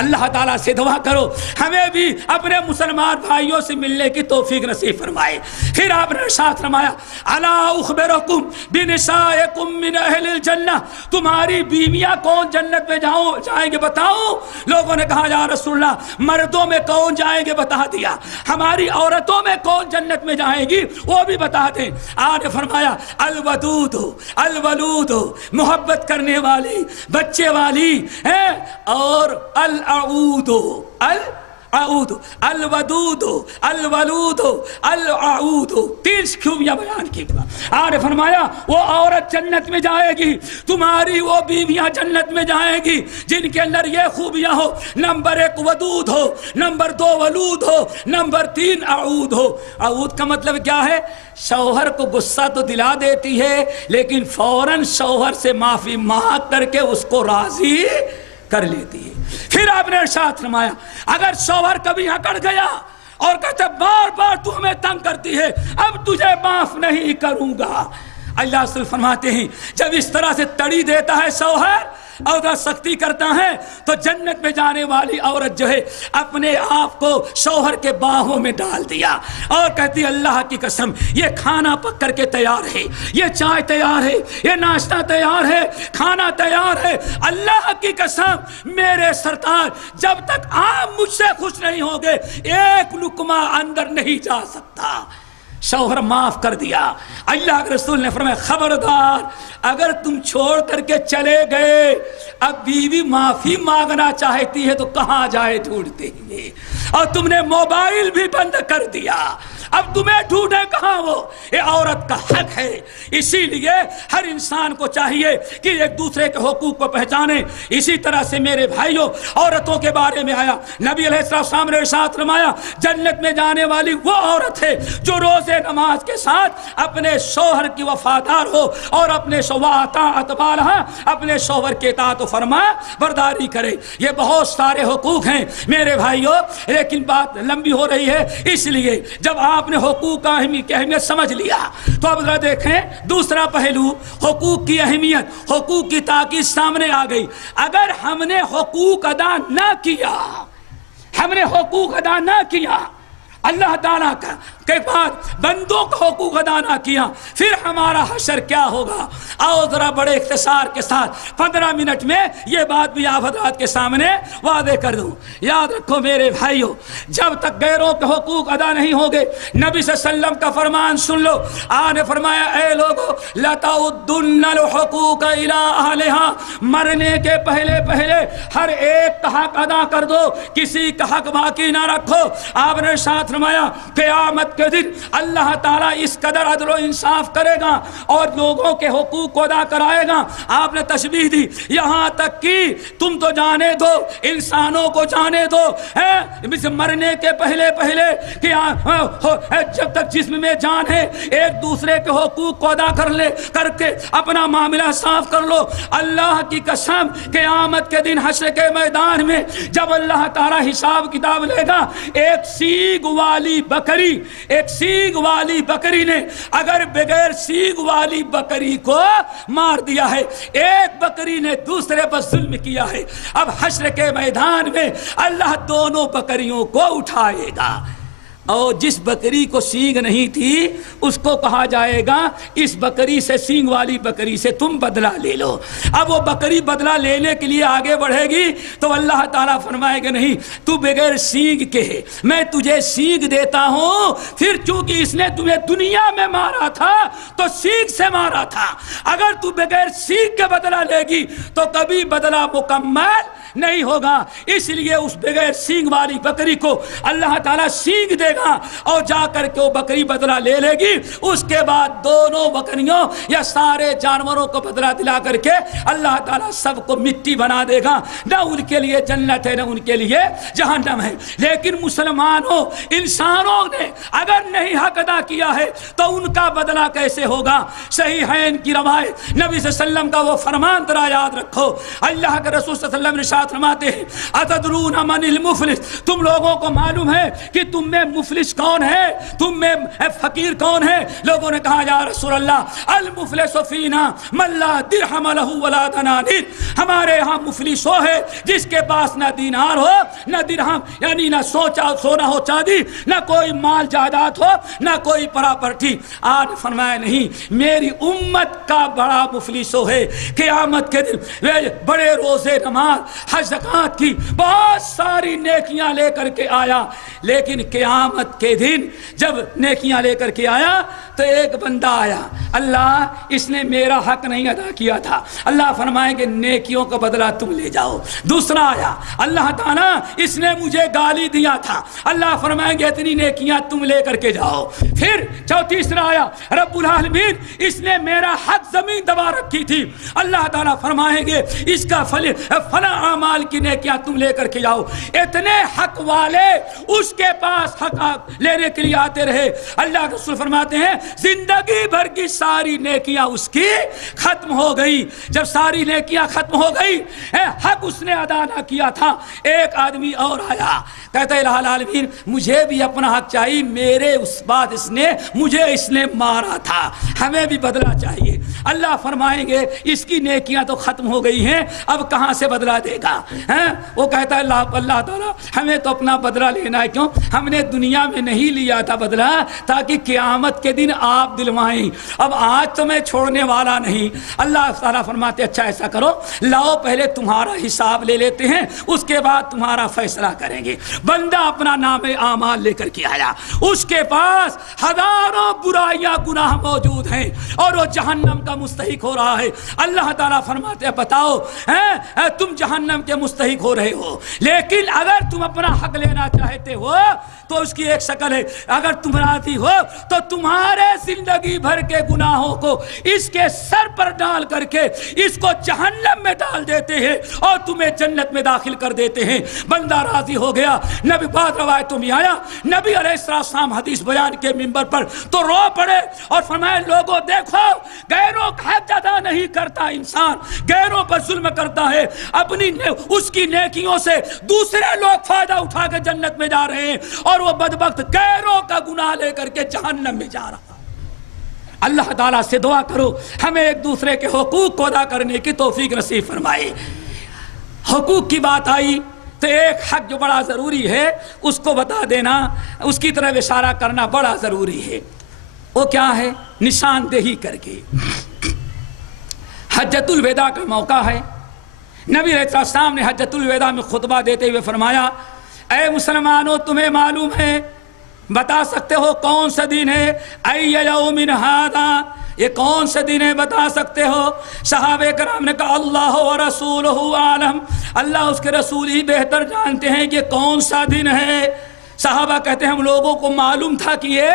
اللہ تعالیٰ سے دعا کرو ہمیں بھی اپنے مسلمان بھائیوں سے ملنے کی توفیق نصیب فرمائے۔ پھر آپ نے ارشاد فرمایا الا اخبرکم بنسائکم من اہل الجنہ، تمہاری بیویاں کون جنت میں جائیں گے بتاؤ؟ لوگوں نے کہا یا رسول اللہ مردوں میں کون جائیں گے بتا دیا، ہماری عورتوں میں کون جنت میں جائیں گی وہ بھی بتا دیں۔ آپ نے فرمایا الودود الولود، محبت کرنے والی، بچے والی ہے، اور الودود الودود الودود، 3 خوبیاں بیان کی۔ آپ نے فرمایا وہ عورت جنت میں جائے گی، تمہاری وہ بیویاں جنت میں جائیں گی جن کے اندر یہ خوبیاں ہو، نمبر 1 ودود ہو، نمبر 2 ولود ہو، نمبر 3 اعود ہو۔ اعود کا مطلب کیا ہے؟ شوہر کو غصہ تو دلا دیتی ہے لیکن فوراً شوہر سے معافی مانگ کر کے اس کو راضی کر لیتی ہے۔ پھر آپ نے ارشاد فرمایا اگر شوہر کبھی اکڑ گیا اور کہتے بار بار تو ہمیں تنگ کرتی ہے، اب تجھے معاف نہیں کروں گا۔ اللہ رسول فرماتے ہیں جب اس طرح سے تڑی دیتا ہے شوہر اور سختی کرتا ہے تو جنت میں جانے والی عورت جو ہے اپنے آپ کو شوہر کے باہوں میں ڈال دیا اور کہتی اللہ کی قسم یہ کھانا پک کر کے تیار ہے، یہ چائے تیار ہے، یہ ناشتہ تیار ہے، کھانا تیار ہے، اللہ کی قسم میرے سرکار جب تک آپ مجھ سے خوش نہیں ہوگے ایک لقمہ اندر نہیں جا سکتا۔ شوہر معاف کر دیا۔ اللہ کے رسول نے فرمایا خبردار اگر تم چھوڑ کر کے چلے گئے، اب بیوی معافی مانگنا چاہتی ہے تو کہاں جائے ڈھونڈتے ہیں، اور تم نے موبائل بھی بند کر دیا، اب تمہیں ڈھونڈے کہاں وہ؟ یہ عورت کا حق ہے۔ اسی لیے ہر انسان کو چاہیے کہ ایک دوسرے کے حقوق کو پہچانے۔ اسی طرح سے میرے بھائیوں عورتوں کے بارے میں آیا، نبی علیہ السلام نے ارشاد فرمایا جنت میں جانے والی وہ عورت ہے جو روز نماز کے ساتھ اپنے شوہر کی وفادار ہو اور اپنے اپنے شوہر کے اطاعت و فرما برداری کرے۔ یہ بہت سارے حقوق ہیں میرے بھائیوں، لیکن بات لمبی ہو رہی ہے، اس لیے جب آپ نے حقوق کا اہمیت سمجھ لیا تو اب ذرا دیکھیں دوسرا پہلو، حقوق کی اہمیت، حقوق کی تاکید سامنے آ گئی۔ اگر ہم نے حقوق ادا نہ کیا، ہم نے حقوق ادا نہ کیا، اللہ تعالیٰ کا کے بعد بندوں کا حقوق ادا نہ کیا، پھر ہمارا حشر کیا ہوگا؟ آؤ ذرا بڑے اختصار کے ساتھ 15 منٹ میں یہ بات بھی آپ حضرات کے سامنے واضح کر دوں۔ یاد رکھو میرے بھائیوں، جب تک غیروں کے حقوق ادا نہیں ہوگے، نبی صلی اللہ علیہ وسلم کا فرمان سن لو، آپ نے فرمایا اے لوگو لَتَعُدُّنَّ الْحُقُوقَ إِلَىٰ أَهْلِهَا، مرنے کے پہلے پہلے ہر ایک کا حق ادا کر دو، کسی کا حق باقی نہ رکھو۔ آپ نے ارشاد فرمایا قیامت کے دن اللہ تعالیٰ اس قدر عدل و انصاف کرے گا اور لوگوں کے حقوق کو ادا کرائے گا۔ آپ نے تشبیہ دی یہاں تک کہ تم تو جانے دو، انسانوں کو جانے دو، مرنے کے پہلے پہلے کہ جب تک جسم میں جان ہے ایک دوسرے کے حقوق کو ادا کر کے اپنا معاملہ صاف کر لو۔ اللہ کی قسم قیامت کے دن حشر کے میدان میں جب اللہ تعالیٰ حساب کتاب لے گا، ایک سیگ والی بکری نے اگر بغیر سیگ والی بکری کو مار دیا ہے، ایک بکری نے دوسرے پر ظلم کیا ہے، اب حشر کے میدان میں اللہ دونوں بکریوں کو اٹھائے گا، اور جس بکری کو سینگ نہیں تھی اس کو کہا جائے گا اس بکری سے، سینگ والی بکری سے تم بدلہ لے لو۔ اب وہ بکری بدلہ لینے کے لیے آگے بڑھے گی تو اللہ تعالیٰ فرمائے گا نہیں، تو بغیر سینگ کے ہے، میں تجھے سینگ دیتا ہوں، پھر چونکہ اس نے تمہیں دنیا میں مارا تھا تو سینگ سے مارا تھا، اگر تو بغیر سینگ کے بدلہ لے گی تو کبھی بدلہ مکمل نہیں ہوگا۔ اس لیے اس بغیر سینگ والی بکری کو اللہ تعالیٰ سینگ دے گا اور جا کر کے وہ بکری بدلہ لے لے گی، اس کے بعد دونوں بکریوں یا سارے جانوروں کو بدلہ دلا کر کے اللہ تعالیٰ سب کو مٹی بنا دے گا، نہ ان کے لیے جنت ہے نہ ان کے لیے جہنم ہے۔ لیکن مسلمانوں، انسانوں نے اگر نہیں حق ادا کیا ہے تو ان کا بدلہ کیسے ہوگا؟ صحیح ہے ان کی روایت، نبی صلی اللہ علیہ وسلم کا وہ فرمان ذرا یاد رکھو، اللہ کے رسول صلی اللہ علیہ وسلم نے فرماتے ہیں اتدرون من المفلس، تم لوگوں کو معلوم ہے کہ تم میں مفلس کون ہے، تم میں فقیر کون ہے؟ لوگوں نے کہا یا رسول اللہ المفلس فینا من لا درہم له ولا دنانیر، ہمارے ہاں مفلس وہ ہے جس کے پاس نہ دینار ہو نہ درہم، یعنی نہ سونا ہو چاندی، نہ کوئی مال جائیداد ہو، نہ کوئی پراپرٹی۔ آج فرمایا نہیں، میری امت کا بڑا مفلس وہ ہے قیامت کے دن بڑے روزے نماز حج زکات کی بہت ساری نیکیاں لے کر کے آیا، لیکن قیامت کے دن جب نیکیاں لے کر کے آیا تو ایک بندہ آیا، اللہ اس نے میرا حق نہیں ادا کیا تھا، اللہ فرمائیں گے نیکیوں کا بدلہ تم لے جاؤ۔ دوسرا آیا، اللہ تعالیٰ اس نے مجھے گالی دیا تھا، اللہ فرمائیں گے اتنی نیکیاں تم لے کر کے جاؤ۔ پھر تیسرا آیا، رب العالمین اس نے میرا حق زمین دبا رکھی تھی، اللہ تعالیٰ فرمائیں گے اس کا فلاں اعمال کی نیکیاں تم لے کر کے جاؤ۔ اتنے حق والے اس کے پاس حق لینے کے لیے آتے رہے۔ اللہ کے رسول فرماتے ہیں زندگی بھر کی ساری نیکیاں اس کی ختم ہو گئی۔ جب ساری نیکیاں ختم ہو گئی، حق اس نے ادا نہ کیا تھا، ایک آدمی اور آیا، کہتا ہے الہ العالمین مجھے بھی اپنا حق چاہیے، میرے اس بات اس نے مارا تھا، ہمیں بھی بدلہ چاہیے۔ اللہ فرمائیں گے اس کی نیکیاں تو ختم ہو گئی ہیں، اب کہاں سے بدلہ دے گا؟ وہ کہتا ہے اللہ تعالیٰ ہمیں تو اپنا بدلہ لینا ہے، کیوں؟ ہم نے دنیا میں نہیں لیا تھا بدلہ تاکہ قیامت کے دن آپ دلوائیں، اب آج تو میں چھوڑنے والا نہیں۔ اللہ تعالیٰ فرماتے اچھا ایسا کرو، لاؤ پہلے تمہارا حساب لے لیتے ہیں، اس کے بعد تمہارا فیصلہ کریں گے۔ بندہ اپنا نام اعمال لے کر کے آیا، اس کے پاس ہزاروں برائیاں گناہ موجود ہیں اور وہ جہنم کا مستحق ہو رہا ہے۔ اللہ تعالیٰ فرماتے ہیں بتاؤ تم جہنم کے مستحق ہو رہے ہو، لیکن اگر تم اپنا حق لینا چاہتے ہو تو اس کی ایک شکل ہے، اگر تم راضی ہو تو تمہارے زندگی بھر کے گناہوں کو اس کے سر پر ڈال کر کے اس کو جہنم میں ڈال دیتے ہیں اور تمہیں جنت میں داخل کر دیتے ہیں۔ بندہ راضی ہو گیا۔ نبی بعض روایتوں میں آیا نبی علیہ السلام حدیث بیان کے منبر پر تو رو پڑے اور فرمایا لوگوں دیکھو غیروں کا حق ادا نہیں کرتا انسان، غیروں پر ظلم کرتا ہے، اپنی اس کی نیکیوں سے دوسرے لوگ فائدہ اٹھا کے جنت میں جا رہے ہیں اور وہ بدبخت غیروں کا گناہ لے کر کے جہنم میں جا رہا۔ اللہ تعالیٰ سے دعا کرو ہمیں ایک دوسرے کے حقوق کو ادا کرنے کی توفیق نصیب فرمائے۔ حقوق کی بات آئی تو ایک حق جو بڑا ضروری ہے اس کو بتا دینا، اس کی طرف اشارہ کرنا بڑا ضروری ہے۔ وہ کیا ہے؟ نشاندہی کر کے۔ حجۃ الوداع کا موقع ہے، نبی علیہ السلام نے حجۃ الوداع میں خطبہ دیتے ہوئے فرمایا اے مسلمانوں تمہیں معلوم ہے، بتا سکتے ہو کون سا دن ہے؟ ای یوم ھذا، یہ کون سے دن ہے بتا سکتے ہو؟ صحابہ کرام نے کہا اللہ و رسولہ عالم، اللہ اس کے رسول ہی بہتر جانتے ہیں کہ کون سا دن ہے۔ صحابہ کہتے ہیں ہم لوگوں کو معلوم تھا کہ یہ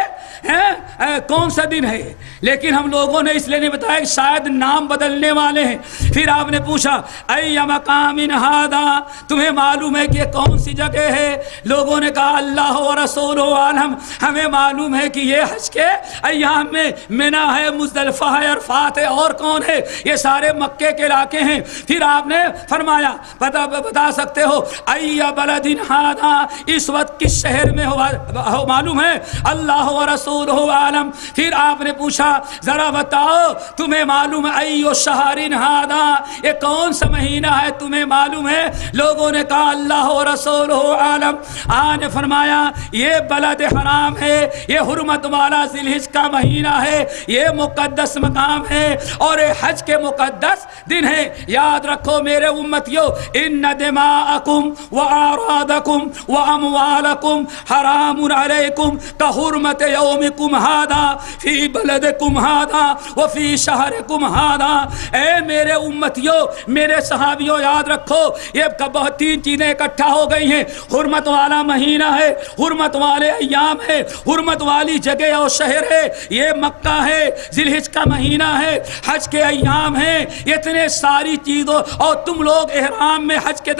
کون سا دن ہے، لیکن ہم لوگوں نے اس لیے نہیں بتایا کہ شاید نام بدلنے والے ہیں۔ پھر آپ نے پوچھا ای مقام ھذا، تمہیں معلوم ہے کہ یہ کون سی جگہ ہے؟ لوگوں نے کہا اللہ و رسول عالم، ہمیں معلوم ہے کہ یہ حج کے ایام میں منی ہے، مزدلفہ ہے، عرفات ہے، اور کون ہے؟ یہ سارے مکے کے علاقے ہیں۔ پھر آپ نے فرمایا بتا سکتے ہو ای بلد ھذا، اس وقت کس شہر میں ہو معلوم ہے؟ اللہ و رسول عالم۔ پھر آپ نے پوچھا ذرا بتاؤ تمہیں معلوم ہے ایو شہر ھذا، یہ کون سا مہینہ ہے تمہیں معلوم ہے؟ لوگوں نے کہا اللہ و رسول عالم۔ آپ نے فرمایا یہ بلد حرام ہے، یہ حرمت والا ذی الحجہ کا مہینہ ہے، یہ مقدس مقام ہے اور یہ حج کے مقدس دن ہے۔ یاد رکھو میرے امتیو ان دماءکم واعراضکم واموالکم حرام علیکم کحرمت یومکم ھذا فی بلدکم ھذا وفی شہرکم ھذا۔ اے میرے امتیو، میرے صحابیوں، یاد رکھو یہ بہت تین چیزیں اکٹھا ہو گئی ہیں، حرمت والا مہینہ ہے، حرمت والے ایام ہے، حرمت والی جگہ اور شہر ہے، یہ مکہ ہے، ذی الحجہ کا مہینہ ہے، حج کے ایام ہیں، اتنے ساری چیزوں، اور تم لوگ احرام میں حج کے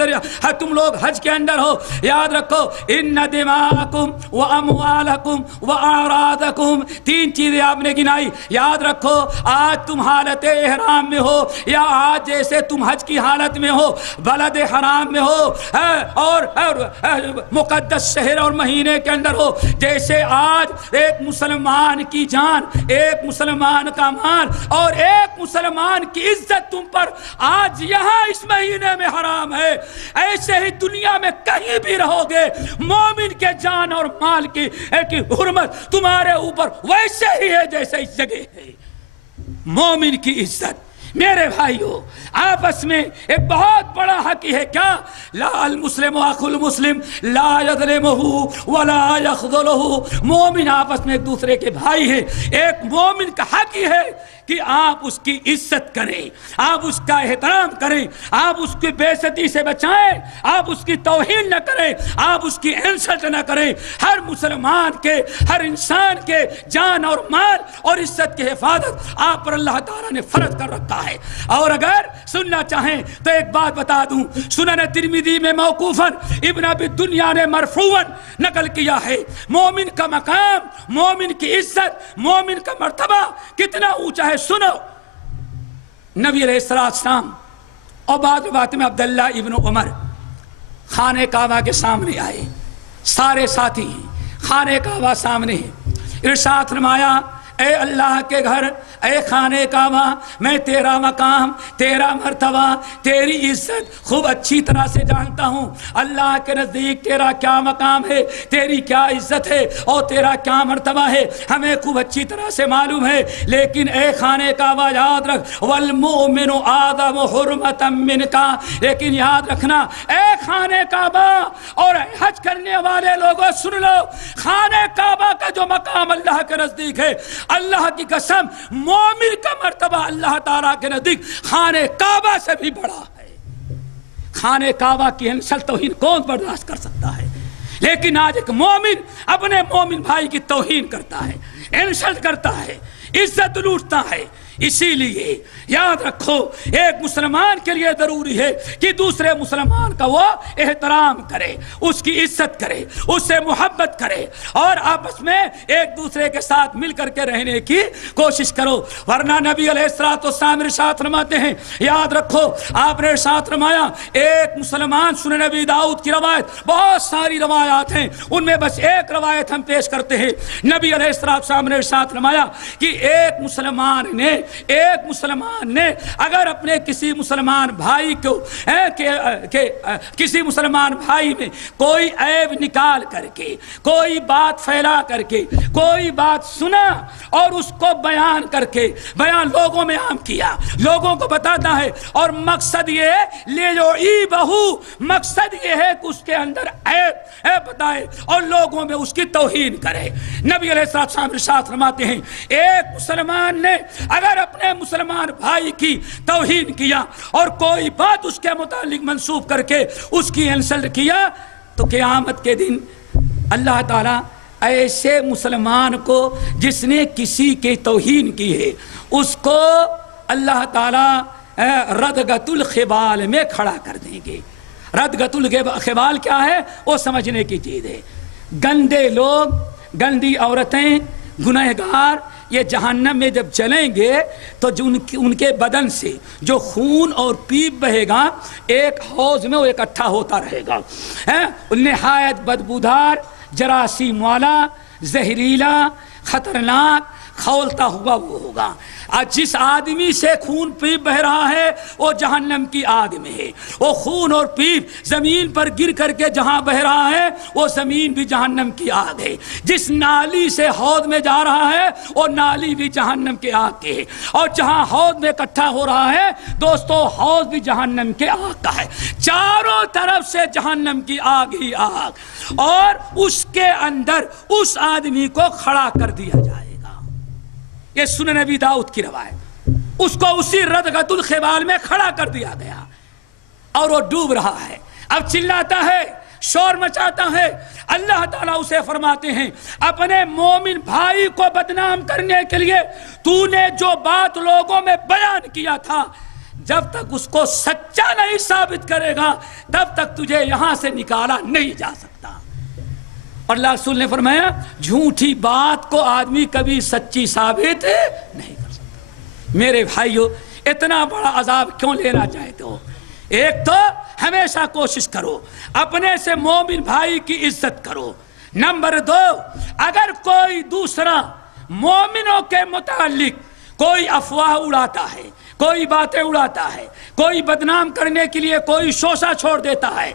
تم لوگ حج کے اندر ہو۔ یاد رکھو ان دماءکم واموالکم واعراضکم، تین چیزیں آپ نے گنائی۔ یاد رکھو آج تم حالت احرام میں ہو یا آج جیسے تم حج کی حالت میں ہو، بلد حرام میں ہو اور مقدس شہر اور مہینے کے اندر ہو، جیسے آج ایک مسلمان کی جان، ایک مسلمان کا مال اور ایک مسلمان کی عزت تم پر آج یہاں اس مہینے میں حرام ہے، ایسے ہی دنیا میں کہیں بھی رہو گے مومن کے جان اور مال کی حرمت تمہارے اوپر ویسے ہی ہے جیسے اس جگہ ہے۔ مومن کی عزت میرے بھائیو آپس میں ایک بہت بڑا حق ہے، کیا؟ لا المسلم اخو المسلم لا یظلمہ ولا یخذلہ، مومن آپس میں ایک دوسرے کے بھائی ہیں۔ ایک مومن کا حق ہی ہے کہ آپ اس کی عزت کریں، آپ اس کا احترام کریں، آپ اس کی بے عزتی سے بچائیں، آپ اس کی توہین نہ کریں، آپ اس کی انسلٹ نہ کریں۔ ہر مسلمان کے، ہر انسان کے جان اور مال اور عزت کی حفاظت آپ پر اللہ تعالیٰ نے فرض کر رکھا ہے، اور اگر سننا چاہیں تو ایک بات بتا دوں، سنن ترمذی میں موقوفاً ابن ابی دنیا نے مرفوعاً نقل کیا ہے، مومن کا مقام، مومن کی عزت، مومن کا مرتبہ کتنا اونچا ہے۔ سنو، نبی علیہ السلام اور بعد روایت میں عبداللہ ابن عمر خانہ کعبہ کے سامنے آئے، سارے ساتھی خانہ کعبہ سامنے، ارشاد فرمایا اے اللہ کے گھر، اے خانہ کعبہ، میں تیرا مقام، تیرا مرتبہ، تیری عزت خوب اچھی طرح سے جانتا ہوں۔ اللہ کے نزدیک تیرا کیا مقام ہے، تیری کیا عزت ہے اور تیرا کیا مرتبہ ہے، ہمیں خوب اچھی طرح سے معلوم ہے۔ لیکن اے خانہ کعبہ یاد رکھ، والمؤمن آدم حرمتا منکا، لیکن یاد رکھنا اے خانہ کعبہ اور حج کرنے والے لوگوں سن لو، خانہ کعبہ کا جو مقام اللہ کے نزدیک ہے، اللہ کی قسم مومن کا مرتبہ اللہ تعالیٰ کے نزدیک خانہ کعبہ سے بھی بڑا ہے۔ خانہ کعبہ کی انسل توہین کون برداشت کر سکتا ہے؟ لیکن آج ایک مومن اپنے مومن بھائی کی توہین کرتا ہے، انسلٹ کرتا ہے، عزت لوٹتا ہے۔ اسی لیے یاد رکھو، ایک مسلمان کے لیے ضروری ہے کہ دوسرے مسلمان کا وہ احترام کرے، اس کی عزت کرے، اس سے محبت کرے اور آپس میں ایک دوسرے کے ساتھ مل کر کے رہنے کی کوشش کرو، ورنہ نبی علیہ السلام ارشاد فرماتے ہیں، یاد رکھو آپ نے ارشاد فرمایا ایک مسلمان، سنن نبی داؤد کی روایت، بہت ساری روایات ہیں، ان میں بس ایک روایت ہم پیش کرتے ہیں۔ نبی علیہ السلام نے ارشاد فرمایا کہ ایک مسلمان نے اگر اپنے کسی مسلمان بھائی کو کسی مسلمان بھائی میں کوئی عیب نکال کر کے، کوئی بات پھیلا کر کے، کوئی بات سنا اور اس کو بیان کر کے لوگوں میں عام کیا، لوگوں کو بتاتا ہے اور مقصد یہ ہے مقصد یہ ہے کہ اس کے اندر عیب بتائے اور لوگوں میں اس کی توہین کرے۔ نبی علیہ السلام ارشاد فرماتے ہیں ایک مسلمان نے اگر اپنے مسلمان بھائی کی توہین کیا اور کوئی بات اس کے متعلق منسوب کر کے اس کی انسلٹ کیا تو قیامت کے دن اللہ تعالیٰ ایسے مسلمان کو جس نے کسی کی توہین کی ہے اس کو اللہ تعالیٰ ردغۃ الخبال میں کھڑا کر دیں گے۔ ردغۃ الخبال کیا ہے وہ سمجھنے کی چیز ہے۔ گندے لوگ، گندی عورتیں، گنہگار یہ جہنم میں جب چلیں گے تو ان کے بدن سے جو خون اور پیپ بہے گا ایک حوض میں وہ اکٹھا ہوتا رہے گا، نہایت بدبودار، جراثیم والا، زہریلا، خطرناک، کھولتا ہوا وہ ہوگا۔ جس آدمی سے خون پیپ بہ رہا ہے وہ جہنم کی آگ میں ہے، وہ خون اور پیپ زمین پر گر کر کے جہاں بہ رہا ہے وہ زمین بھی جہنم کی آگ ہے۔ جس نالی سے حوض میں جا رہا ہے وہ نالی بھی جہنم کے آگ کے ہے، اور جہاں حوض میں اکٹھا ہو رہا ہے دوستو حوض بھی جہنم کے آگ کا ہے۔ چاروں طرف سے جہنم کی آگ ہی آگ، اور اس کے اندر اس آدمی کو کھڑا کر دیا جائے۔ یہ سنن نبی داؤد کی روایت، اس کو اسی ردغۃ الخبال میں کھڑا کر دیا گیا اور وہ ڈوب رہا ہے، اب چلاتا ہے، شور مچاتا ہے۔ اللہ تعالیٰ اسے فرماتے ہیں اپنے مومن بھائی کو بدنام کرنے کے لیے تو نے جو بات لوگوں میں بیان کیا تھا، جب تک اس کو سچا نہیں ثابت کرے گا تب تک تجھے یہاں سے نکالا نہیں جا سکتا۔ اور اللہ رسول نے فرمایا جھوٹی بات کو آدمی کبھی سچی ثابت نہیں کر سکتا۔ میرے بھائیو اتنا بڑا عذاب کیوں لینا چاہتے ہو؟ ایک تو ہمیشہ کوشش کرو اپنے سے مومن بھائی کی عزت کرو۔ نمبر 2، اگر کوئی دوسرا مومنوں کے متعلق کوئی افواہ اڑاتا ہے، کوئی باتیں اڑاتا ہے، کوئی بدنام کرنے کے لیے کوئی شوشہ چھوڑ دیتا ہے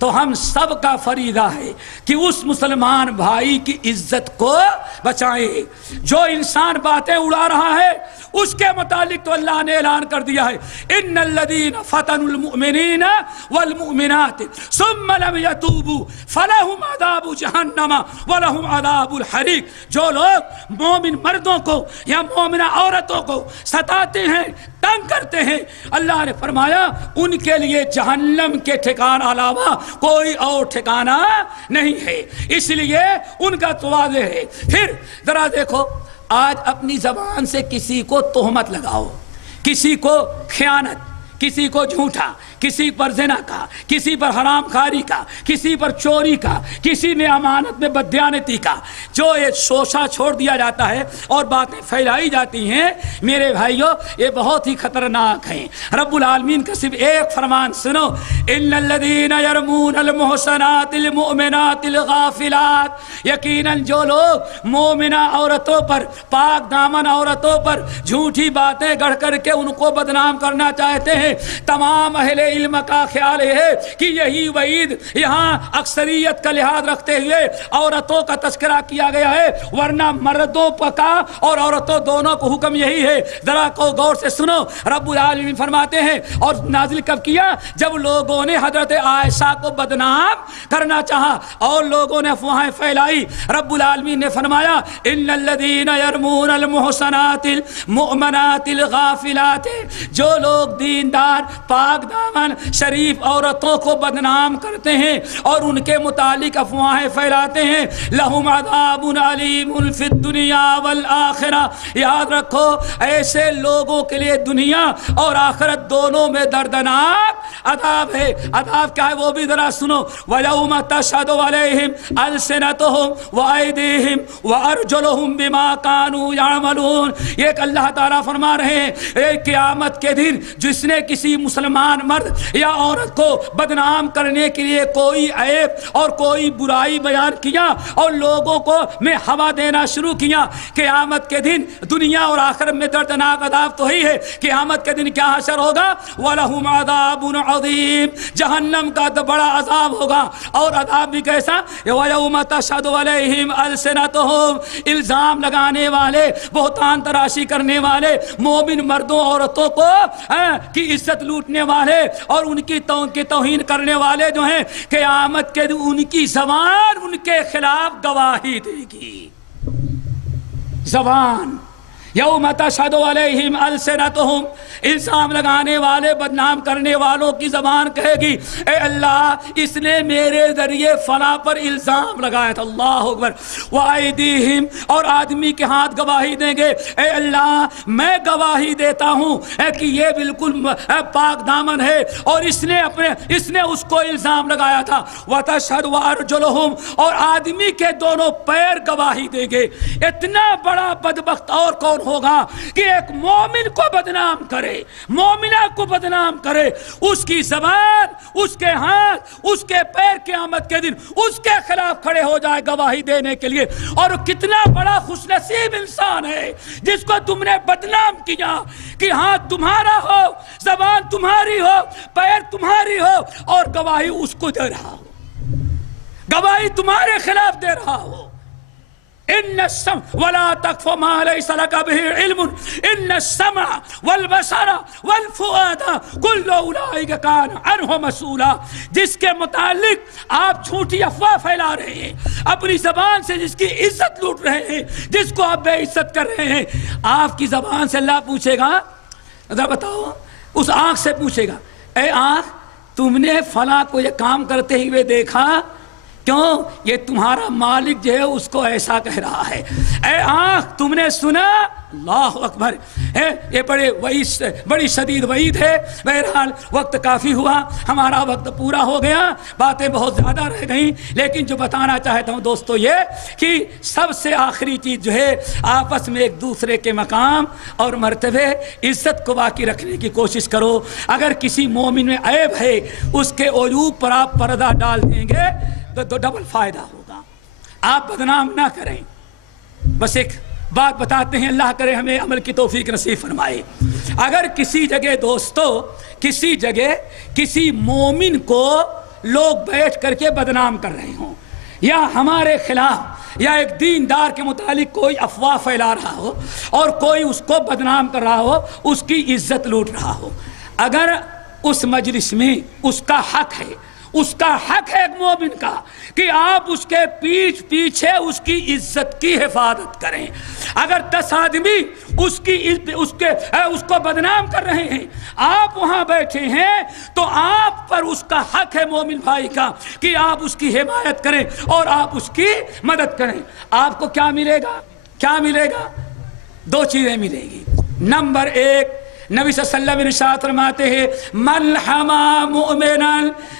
تو ہم سب کا فریضہ ہے کہ اس مسلمان بھائی کی عزت کو بچائیں۔ جو انسان باتیں اڑا رہا ہے اس کے متعلق تو اللہ نے اعلان کر دیا ہے ان الذین فتنوا المؤمنین والمؤمنات ثم لم يتوبوا فلهم عذاب جہنم ولهم عذاب الحریق۔ جو لوگ مومن مردوں کو یا مومنہ عورتوں کو ستاتے ہیں، تنگ کرتے ہیں، اللہ نے فرمایا ان کے لیے جہنم کے ٹھکانہ علاوہ کوئی اور ٹھکانہ نہیں ہے، اس لیے ان کا تو واضح ہے۔ پھر ذرا دیکھو آج اپنی زبان سے کسی کو تہمت لگاؤ، کسی کو خیانت، کسی کو جھوٹا، کسی پر زنا کا، کسی پر حرام خاری کا، کسی پر چوری کا، کسی میں امانت میں بددیانتی کا جو یہ شوشہ چھوڑ دیا جاتا ہے اور باتیں پھیلائی جاتی ہیں، میرے بھائیوں یہ بہت ہی خطرناک ہیں۔ رب العالمین کا صرف ایک فرمان سنو، ان الذین یرمون المحصنات المؤمنات الغافلات، یقیناً جو لوگ مومنہ عورتوں پر، پاک دامن عورتوں پر جھوٹی باتیں گڑھ کر کے ان کو بدنام کرنا چاہتے ہیں، تمام اہل علم کا خیال ہے کہ یہی وعید یہاں اکثریت کا لحاظ رکھتے ہوئے عورتوں کا تذکرہ کیا گیا ہے، ورنہ مردوں کا اور عورتوں دونوں کو حکم یہی ہے۔ ذرا کو غور سے سنو، رب العالمین فرماتے ہیں، اور نازل کب کیا؟ جب لوگوں نے حضرت عائشہ کو بدنام کرنا چاہا اور لوگوں نے افواہیں پھیلائی، رب العالمین نے فرمایا ان الذین یرمون المحصنات المؤمنات الغافلات، جو لوگ دیندار پاک دامن شریف عورتوں کو بدنام کرتے ہیں اور ان کے متعلق افواہیں پھیلاتے ہیں، لہم عذاب علیم فی الدنیا والآخرہ، یاد رکھو ایسے لوگوں کے لیے دنیا اور آخرت دونوں میں دردناک عذاب ہے۔ عذاب کیا ہے وہ بھی ذرا سنو، وَيَوْمَ تَشْهَدُ عَلَيْهِمْ أَلْسِنَتُهُمْ وَأَيْدِيهِمْ وَأَرْجُلُهُمْ بِمَا كَانُوا يَعْمَلُونَ، یہ اللہ تعالیٰ فرما رہے ہیں قیامت کے دن جس نے کسی مسلمان مرد یا عورت کو بدنام کرنے کے لیے کوئی عیب اور کوئی برائی بیان کیا اور لوگوں کو میں ہوا دینا شروع کیا، قیامت کے دن دنیا اور آخرت میں دردناک عذاب تو ہی ہے، قیامت کے دن کیا حشر ہوگا؟ وَلَهُمْ عَذَابٌ عَظِيمٌ، جہنم کا تو بڑا عذاب ہوگا، اور عذاب بھی کیسا؟ وَيَوْمَ تَشْهَدُ عَلَيْهِمْ أَلْسِنَتُهُمْ، الزام لگانے والے، بہتان تراشی کرنے والے، مومن مردوں عورتوں کو کی عزت لوٹنے والے اور ان کی توہین کرنے والے جو ہیں، قیامت کے دن ان کی زبان ان کے خلاف گواہی دے گی۔ زبان یوم تشہد علیہم السنتہم، الزام لگانے والے بدنام کرنے والوں کی زبان کہے گی اے اللہ اس نے میرے ذریعے فلاں پر الزام لگایا تھا، اللہ اکبر، وایدیہم، اور آدمی کے ہاتھ گواہی دیں گے اے اللہ میں گواہی دیتا ہوں کہ یہ بالکل پاک دامن ہے اور اس نے اس کو الزام لگایا تھا، وتشہد وارجلہم، اور آدمی کے دونوں پیر گواہی دیں گے۔ اتنا بڑا بدبخت اور کون ہوگا کہ ایک مومن کو بدنام کرے، مومنہ کو بدنام کرے، اس کی زبان، اس کے ہاتھ، اس کے پیر قیامت کے دن اس کے خلاف کھڑے ہو جائے گواہی دینے کے لیے۔ اور کتنا بڑا خوش نصیب انسان ہے جس کو تم نے بدنام کیا کہ ہاتھ تمہارا ہو، زبان تمہاری ہو، پیر تمہاری ہو اور گواہی اس کو دے رہا ہو، گواہی تمہارے خلاف دے رہا ہو۔ ان السمع ولا تقف ما ليس لك به علم ان السمع والبصر والفؤاد كل اولئك كان عنه مسؤولا، جس کے متعلق آپ جھوٹی افواہ پھیلا رہے ہیں، اپنی زبان سے جس کی عزت لوٹ رہے ہیں، جس کو آپ بے عزت کر رہے ہیں، آپ کی زبان سے اللہ پوچھے گا، ذرا بتاؤ، اس آنکھ سے پوچھے گا اے آنکھ تم نے فلاں کو یہ کام کرتے ہوئے دیکھا؟ کیوں؟ یہ تمہارا مالک جو ہے اس کو ایسا کہہ رہا ہے۔ اے آنکھ تم نے سنا؟ اللہ اکبر، یہ بڑی شدید وعید ہے۔ بہرحال وقت کافی ہوا، ہمارا وقت پورا ہو گیا، باتیں بہت زیادہ رہ گئیں، لیکن جو بتانا چاہتا ہوں دوستو یہ کہ سب سے آخری چیز جو ہے آپس میں ایک دوسرے کے مقام اور مرتبے عزت کو باقی رکھنے کی کوشش کرو۔ اگر کسی مومن میں عیب ہے اس کے عیوب پر آپ پردہ ڈال دیں گے تو ڈبل فائدہ ہوگا، آپ بدنام نہ کریں۔ بس ایک بات بتاتے ہیں، اللہ کرے ہمیں عمل کی توفیق نصیب فرمائے۔ اگر کسی جگہ دوستو، کسی جگہ کسی مومن کو لوگ بیٹھ کر کے بدنام کر رہے ہوں یا ہمارے خلاف یا ایک دیندار کے متعلق کوئی افواہ پھیلا رہا ہو اور کوئی اس کو بدنام کر رہا ہو، اس کی عزت لوٹ رہا ہو، اگر اس مجلس میں اس کا حق ہے، اس کا حق ہے ایک مومن کا کہ آپ اس کے پیچھے اس کی عزت کی حفاظت کریں۔ اگر 10 آدمی اس کو بدنام کر رہے ہیں، آپ وہاں بیٹھے ہیں، تو آپ پر اس کا حق ہے مومن بھائی کا کہ آپ اس کی حمایت کریں اور آپ اس کی مدد کریں۔ آپ کو کیا ملے گا؟ کیا ملے گا؟ 2 چیزیں ملے گی۔ نمبر 1، نبی صلی اللہ علیہ وسلم ارشاد فرماتے ہیں من حما مؤمنا،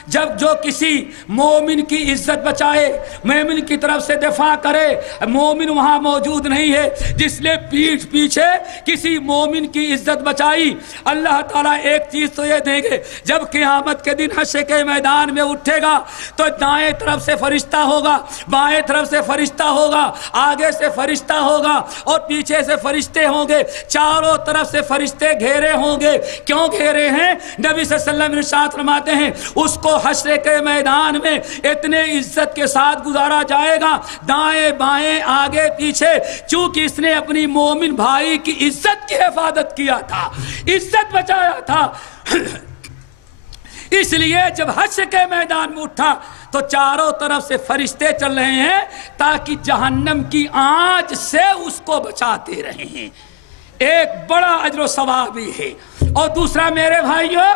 جب جو کسی مومن کی عزت بچائے، مومن کی طرف سے دفاع کرے، مومن وہاں موجود نہیں ہے، جس نے پیٹھ پیچھے کسی مومن کی عزت بچائی، اللہ تعالیٰ ایک چیز تو یہ دیں گے، جب قیامت کے دن حشر کے میدان میں اٹھے گا تو دائیں طرف سے فرشتہ ہوگا، بائیں طرف سے فرشتہ ہوگا، آگے سے فرشتہ ہوگا اور پیچھے سے فرشتے ہوں گے، چاروں طرف سے فرشتے گھیرے ہوں گے۔ کیوں گھیرے ہیں؟ نبی صلی اللہ علیہ وسلم ارشاد فرماتے ہیں اس کو حشر کے میدان میں اتنے عزت کے ساتھ گزارا جائے گا، دائیں بائیں آگے پیچھے، چونکہ اس نے اپنی مومن بھائی کی عزت کی حفاظت کیا تھا، عزت بچایا تھا۔ اس لیے جب حشر کے میدان میں اٹھا تو چاروں طرف سے فرشتے چل رہے ہیں تاکہ جہنم کی آنچ سے اس کو بچاتے رہے ہیں۔ ایک بڑا اجر و ثواب بھی ہے۔ اور دوسرا میرے بھائیوں،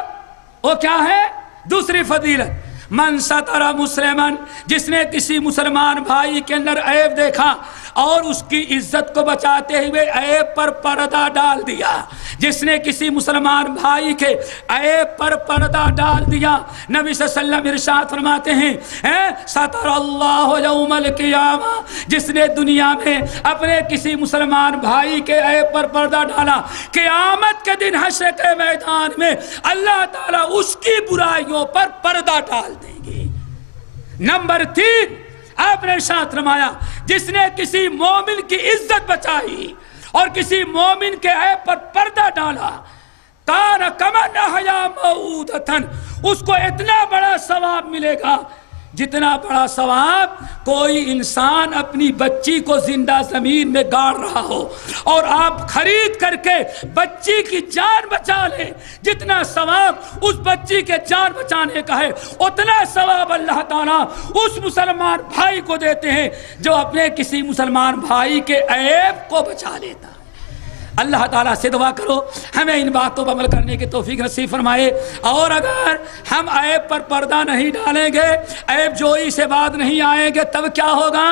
وہ کیا ہے؟ دوسری فضیلت، من ستر مسلمن، جس نے کسی مسلمان بھائی کے اندر عیب دیکھا اور اس کی عزت کو بچاتے ہوئے عیب پر پردہ ڈال دیا، جس نے کسی مسلمان بھائی کے عیب پر پردہ ڈال دیا، نبی صلی اللہ علیہ وسلم ارشاد فرماتے ہیں ستر اللہ یوم القیامہ، جس نے دنیا میں اپنے کسی مسلمان بھائی کے عیب پر پردہ ڈالا، قیامت کے دن حشر کے میدان میں اللہ تعالیٰ اس کی برائیوں پر پردہ ڈال دیں گے۔ نمبر 3، آپ نے ارشاد فرمایا جس نے کسی مومن کی عزت بچائی اور کسی مومن کے عیب پر پردہ ڈالا، کان کمن احیا موعودۃ، اس کو اتنا بڑا ثواب ملے گا جتنا بڑا ثواب کوئی انسان اپنی بچی کو زندہ زمین میں گاڑ رہا ہو اور آپ خرید کر کے بچی کی جان بچا لیں، جتنا ثواب اس بچی کے جان بچانے کا ہے اتنا ثواب اللہ تعالیٰ اس مسلمان بھائی کو دیتے ہیں جو اپنے کسی مسلمان بھائی کے عیب کو بچا لیتا ہے۔ اللہ تعالیٰ سے دعا کرو ہمیں ان باتوں پر عمل کرنے کی توفیق نصیب فرمائے، اور اگر ہم عیب پر پردہ نہیں ڈالیں گے، عیب جوئی سے بعد نہیں آئیں گے، تب کیا ہوگا؟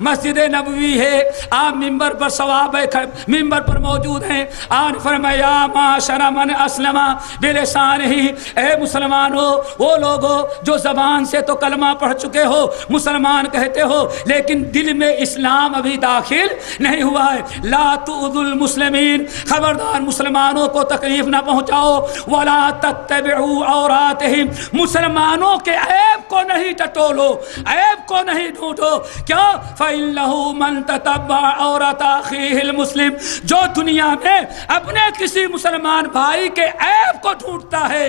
مسجد نبوی ہے، آپ ممبر پر ثواب ہے، ممبر پر موجود ہیں، آپ فرمایا معاشر من اسلم بلسانہ، اے مسلمانوں، وہ لوگوں جو زبان سے تو کلمہ پڑھ چکے ہو، مسلمان کہتے ہو، لیکن دل میں اسلام ابھی داخل نہیں ہوا ہے، لا تؤذوا المسلمین، خبردار مسلمانوں کو تکلیف نہ پہنچاؤ، ولا تتبعوا عوراتہم، مسلمانوں کے عیب کو نہیں ٹٹولو، عیب کو نہیں ڈھونڈو، کیوں؟ فَإِنَّهُ مَن تَتَبَّعَ عَوْرَةَ أَخِيهِ الْمُسْلِمِ، جو دنیا میں اپنے کسی مسلمان بھائی کے عیب کو ڈھونڈتا ہے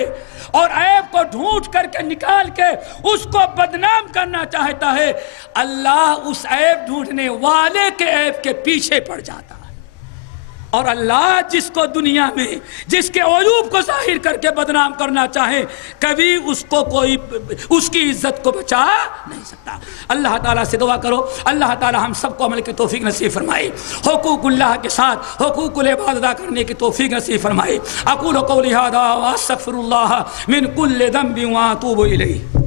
اور عیب کو ڈھونڈ کر کے نکال کے اس کو بدنام کرنا چاہتا ہے، اللہ اس عیب ڈھونڈنے والے کے عیب کے پیچھے پڑ جاتا ہے، اور اللہ جس کو دنیا میں جس کے عیوب کو ظاہر کر کے بدنام کرنا چاہے کبھی اس کو کوئی اس کی عزت کو بچا نہیں سکتا۔ اللہ تعالیٰ سے دعا کرو اللہ تعالیٰ ہم سب کو عمل کی توفیق نصیب فرمائے، حقوق اللہ کے ساتھ حقوق العباد ادا کرنے کی توفیق نصیب فرمائے۔ اقول قولی ھذا واستغفر اللہ من کل ذنب واتوب الیہ۔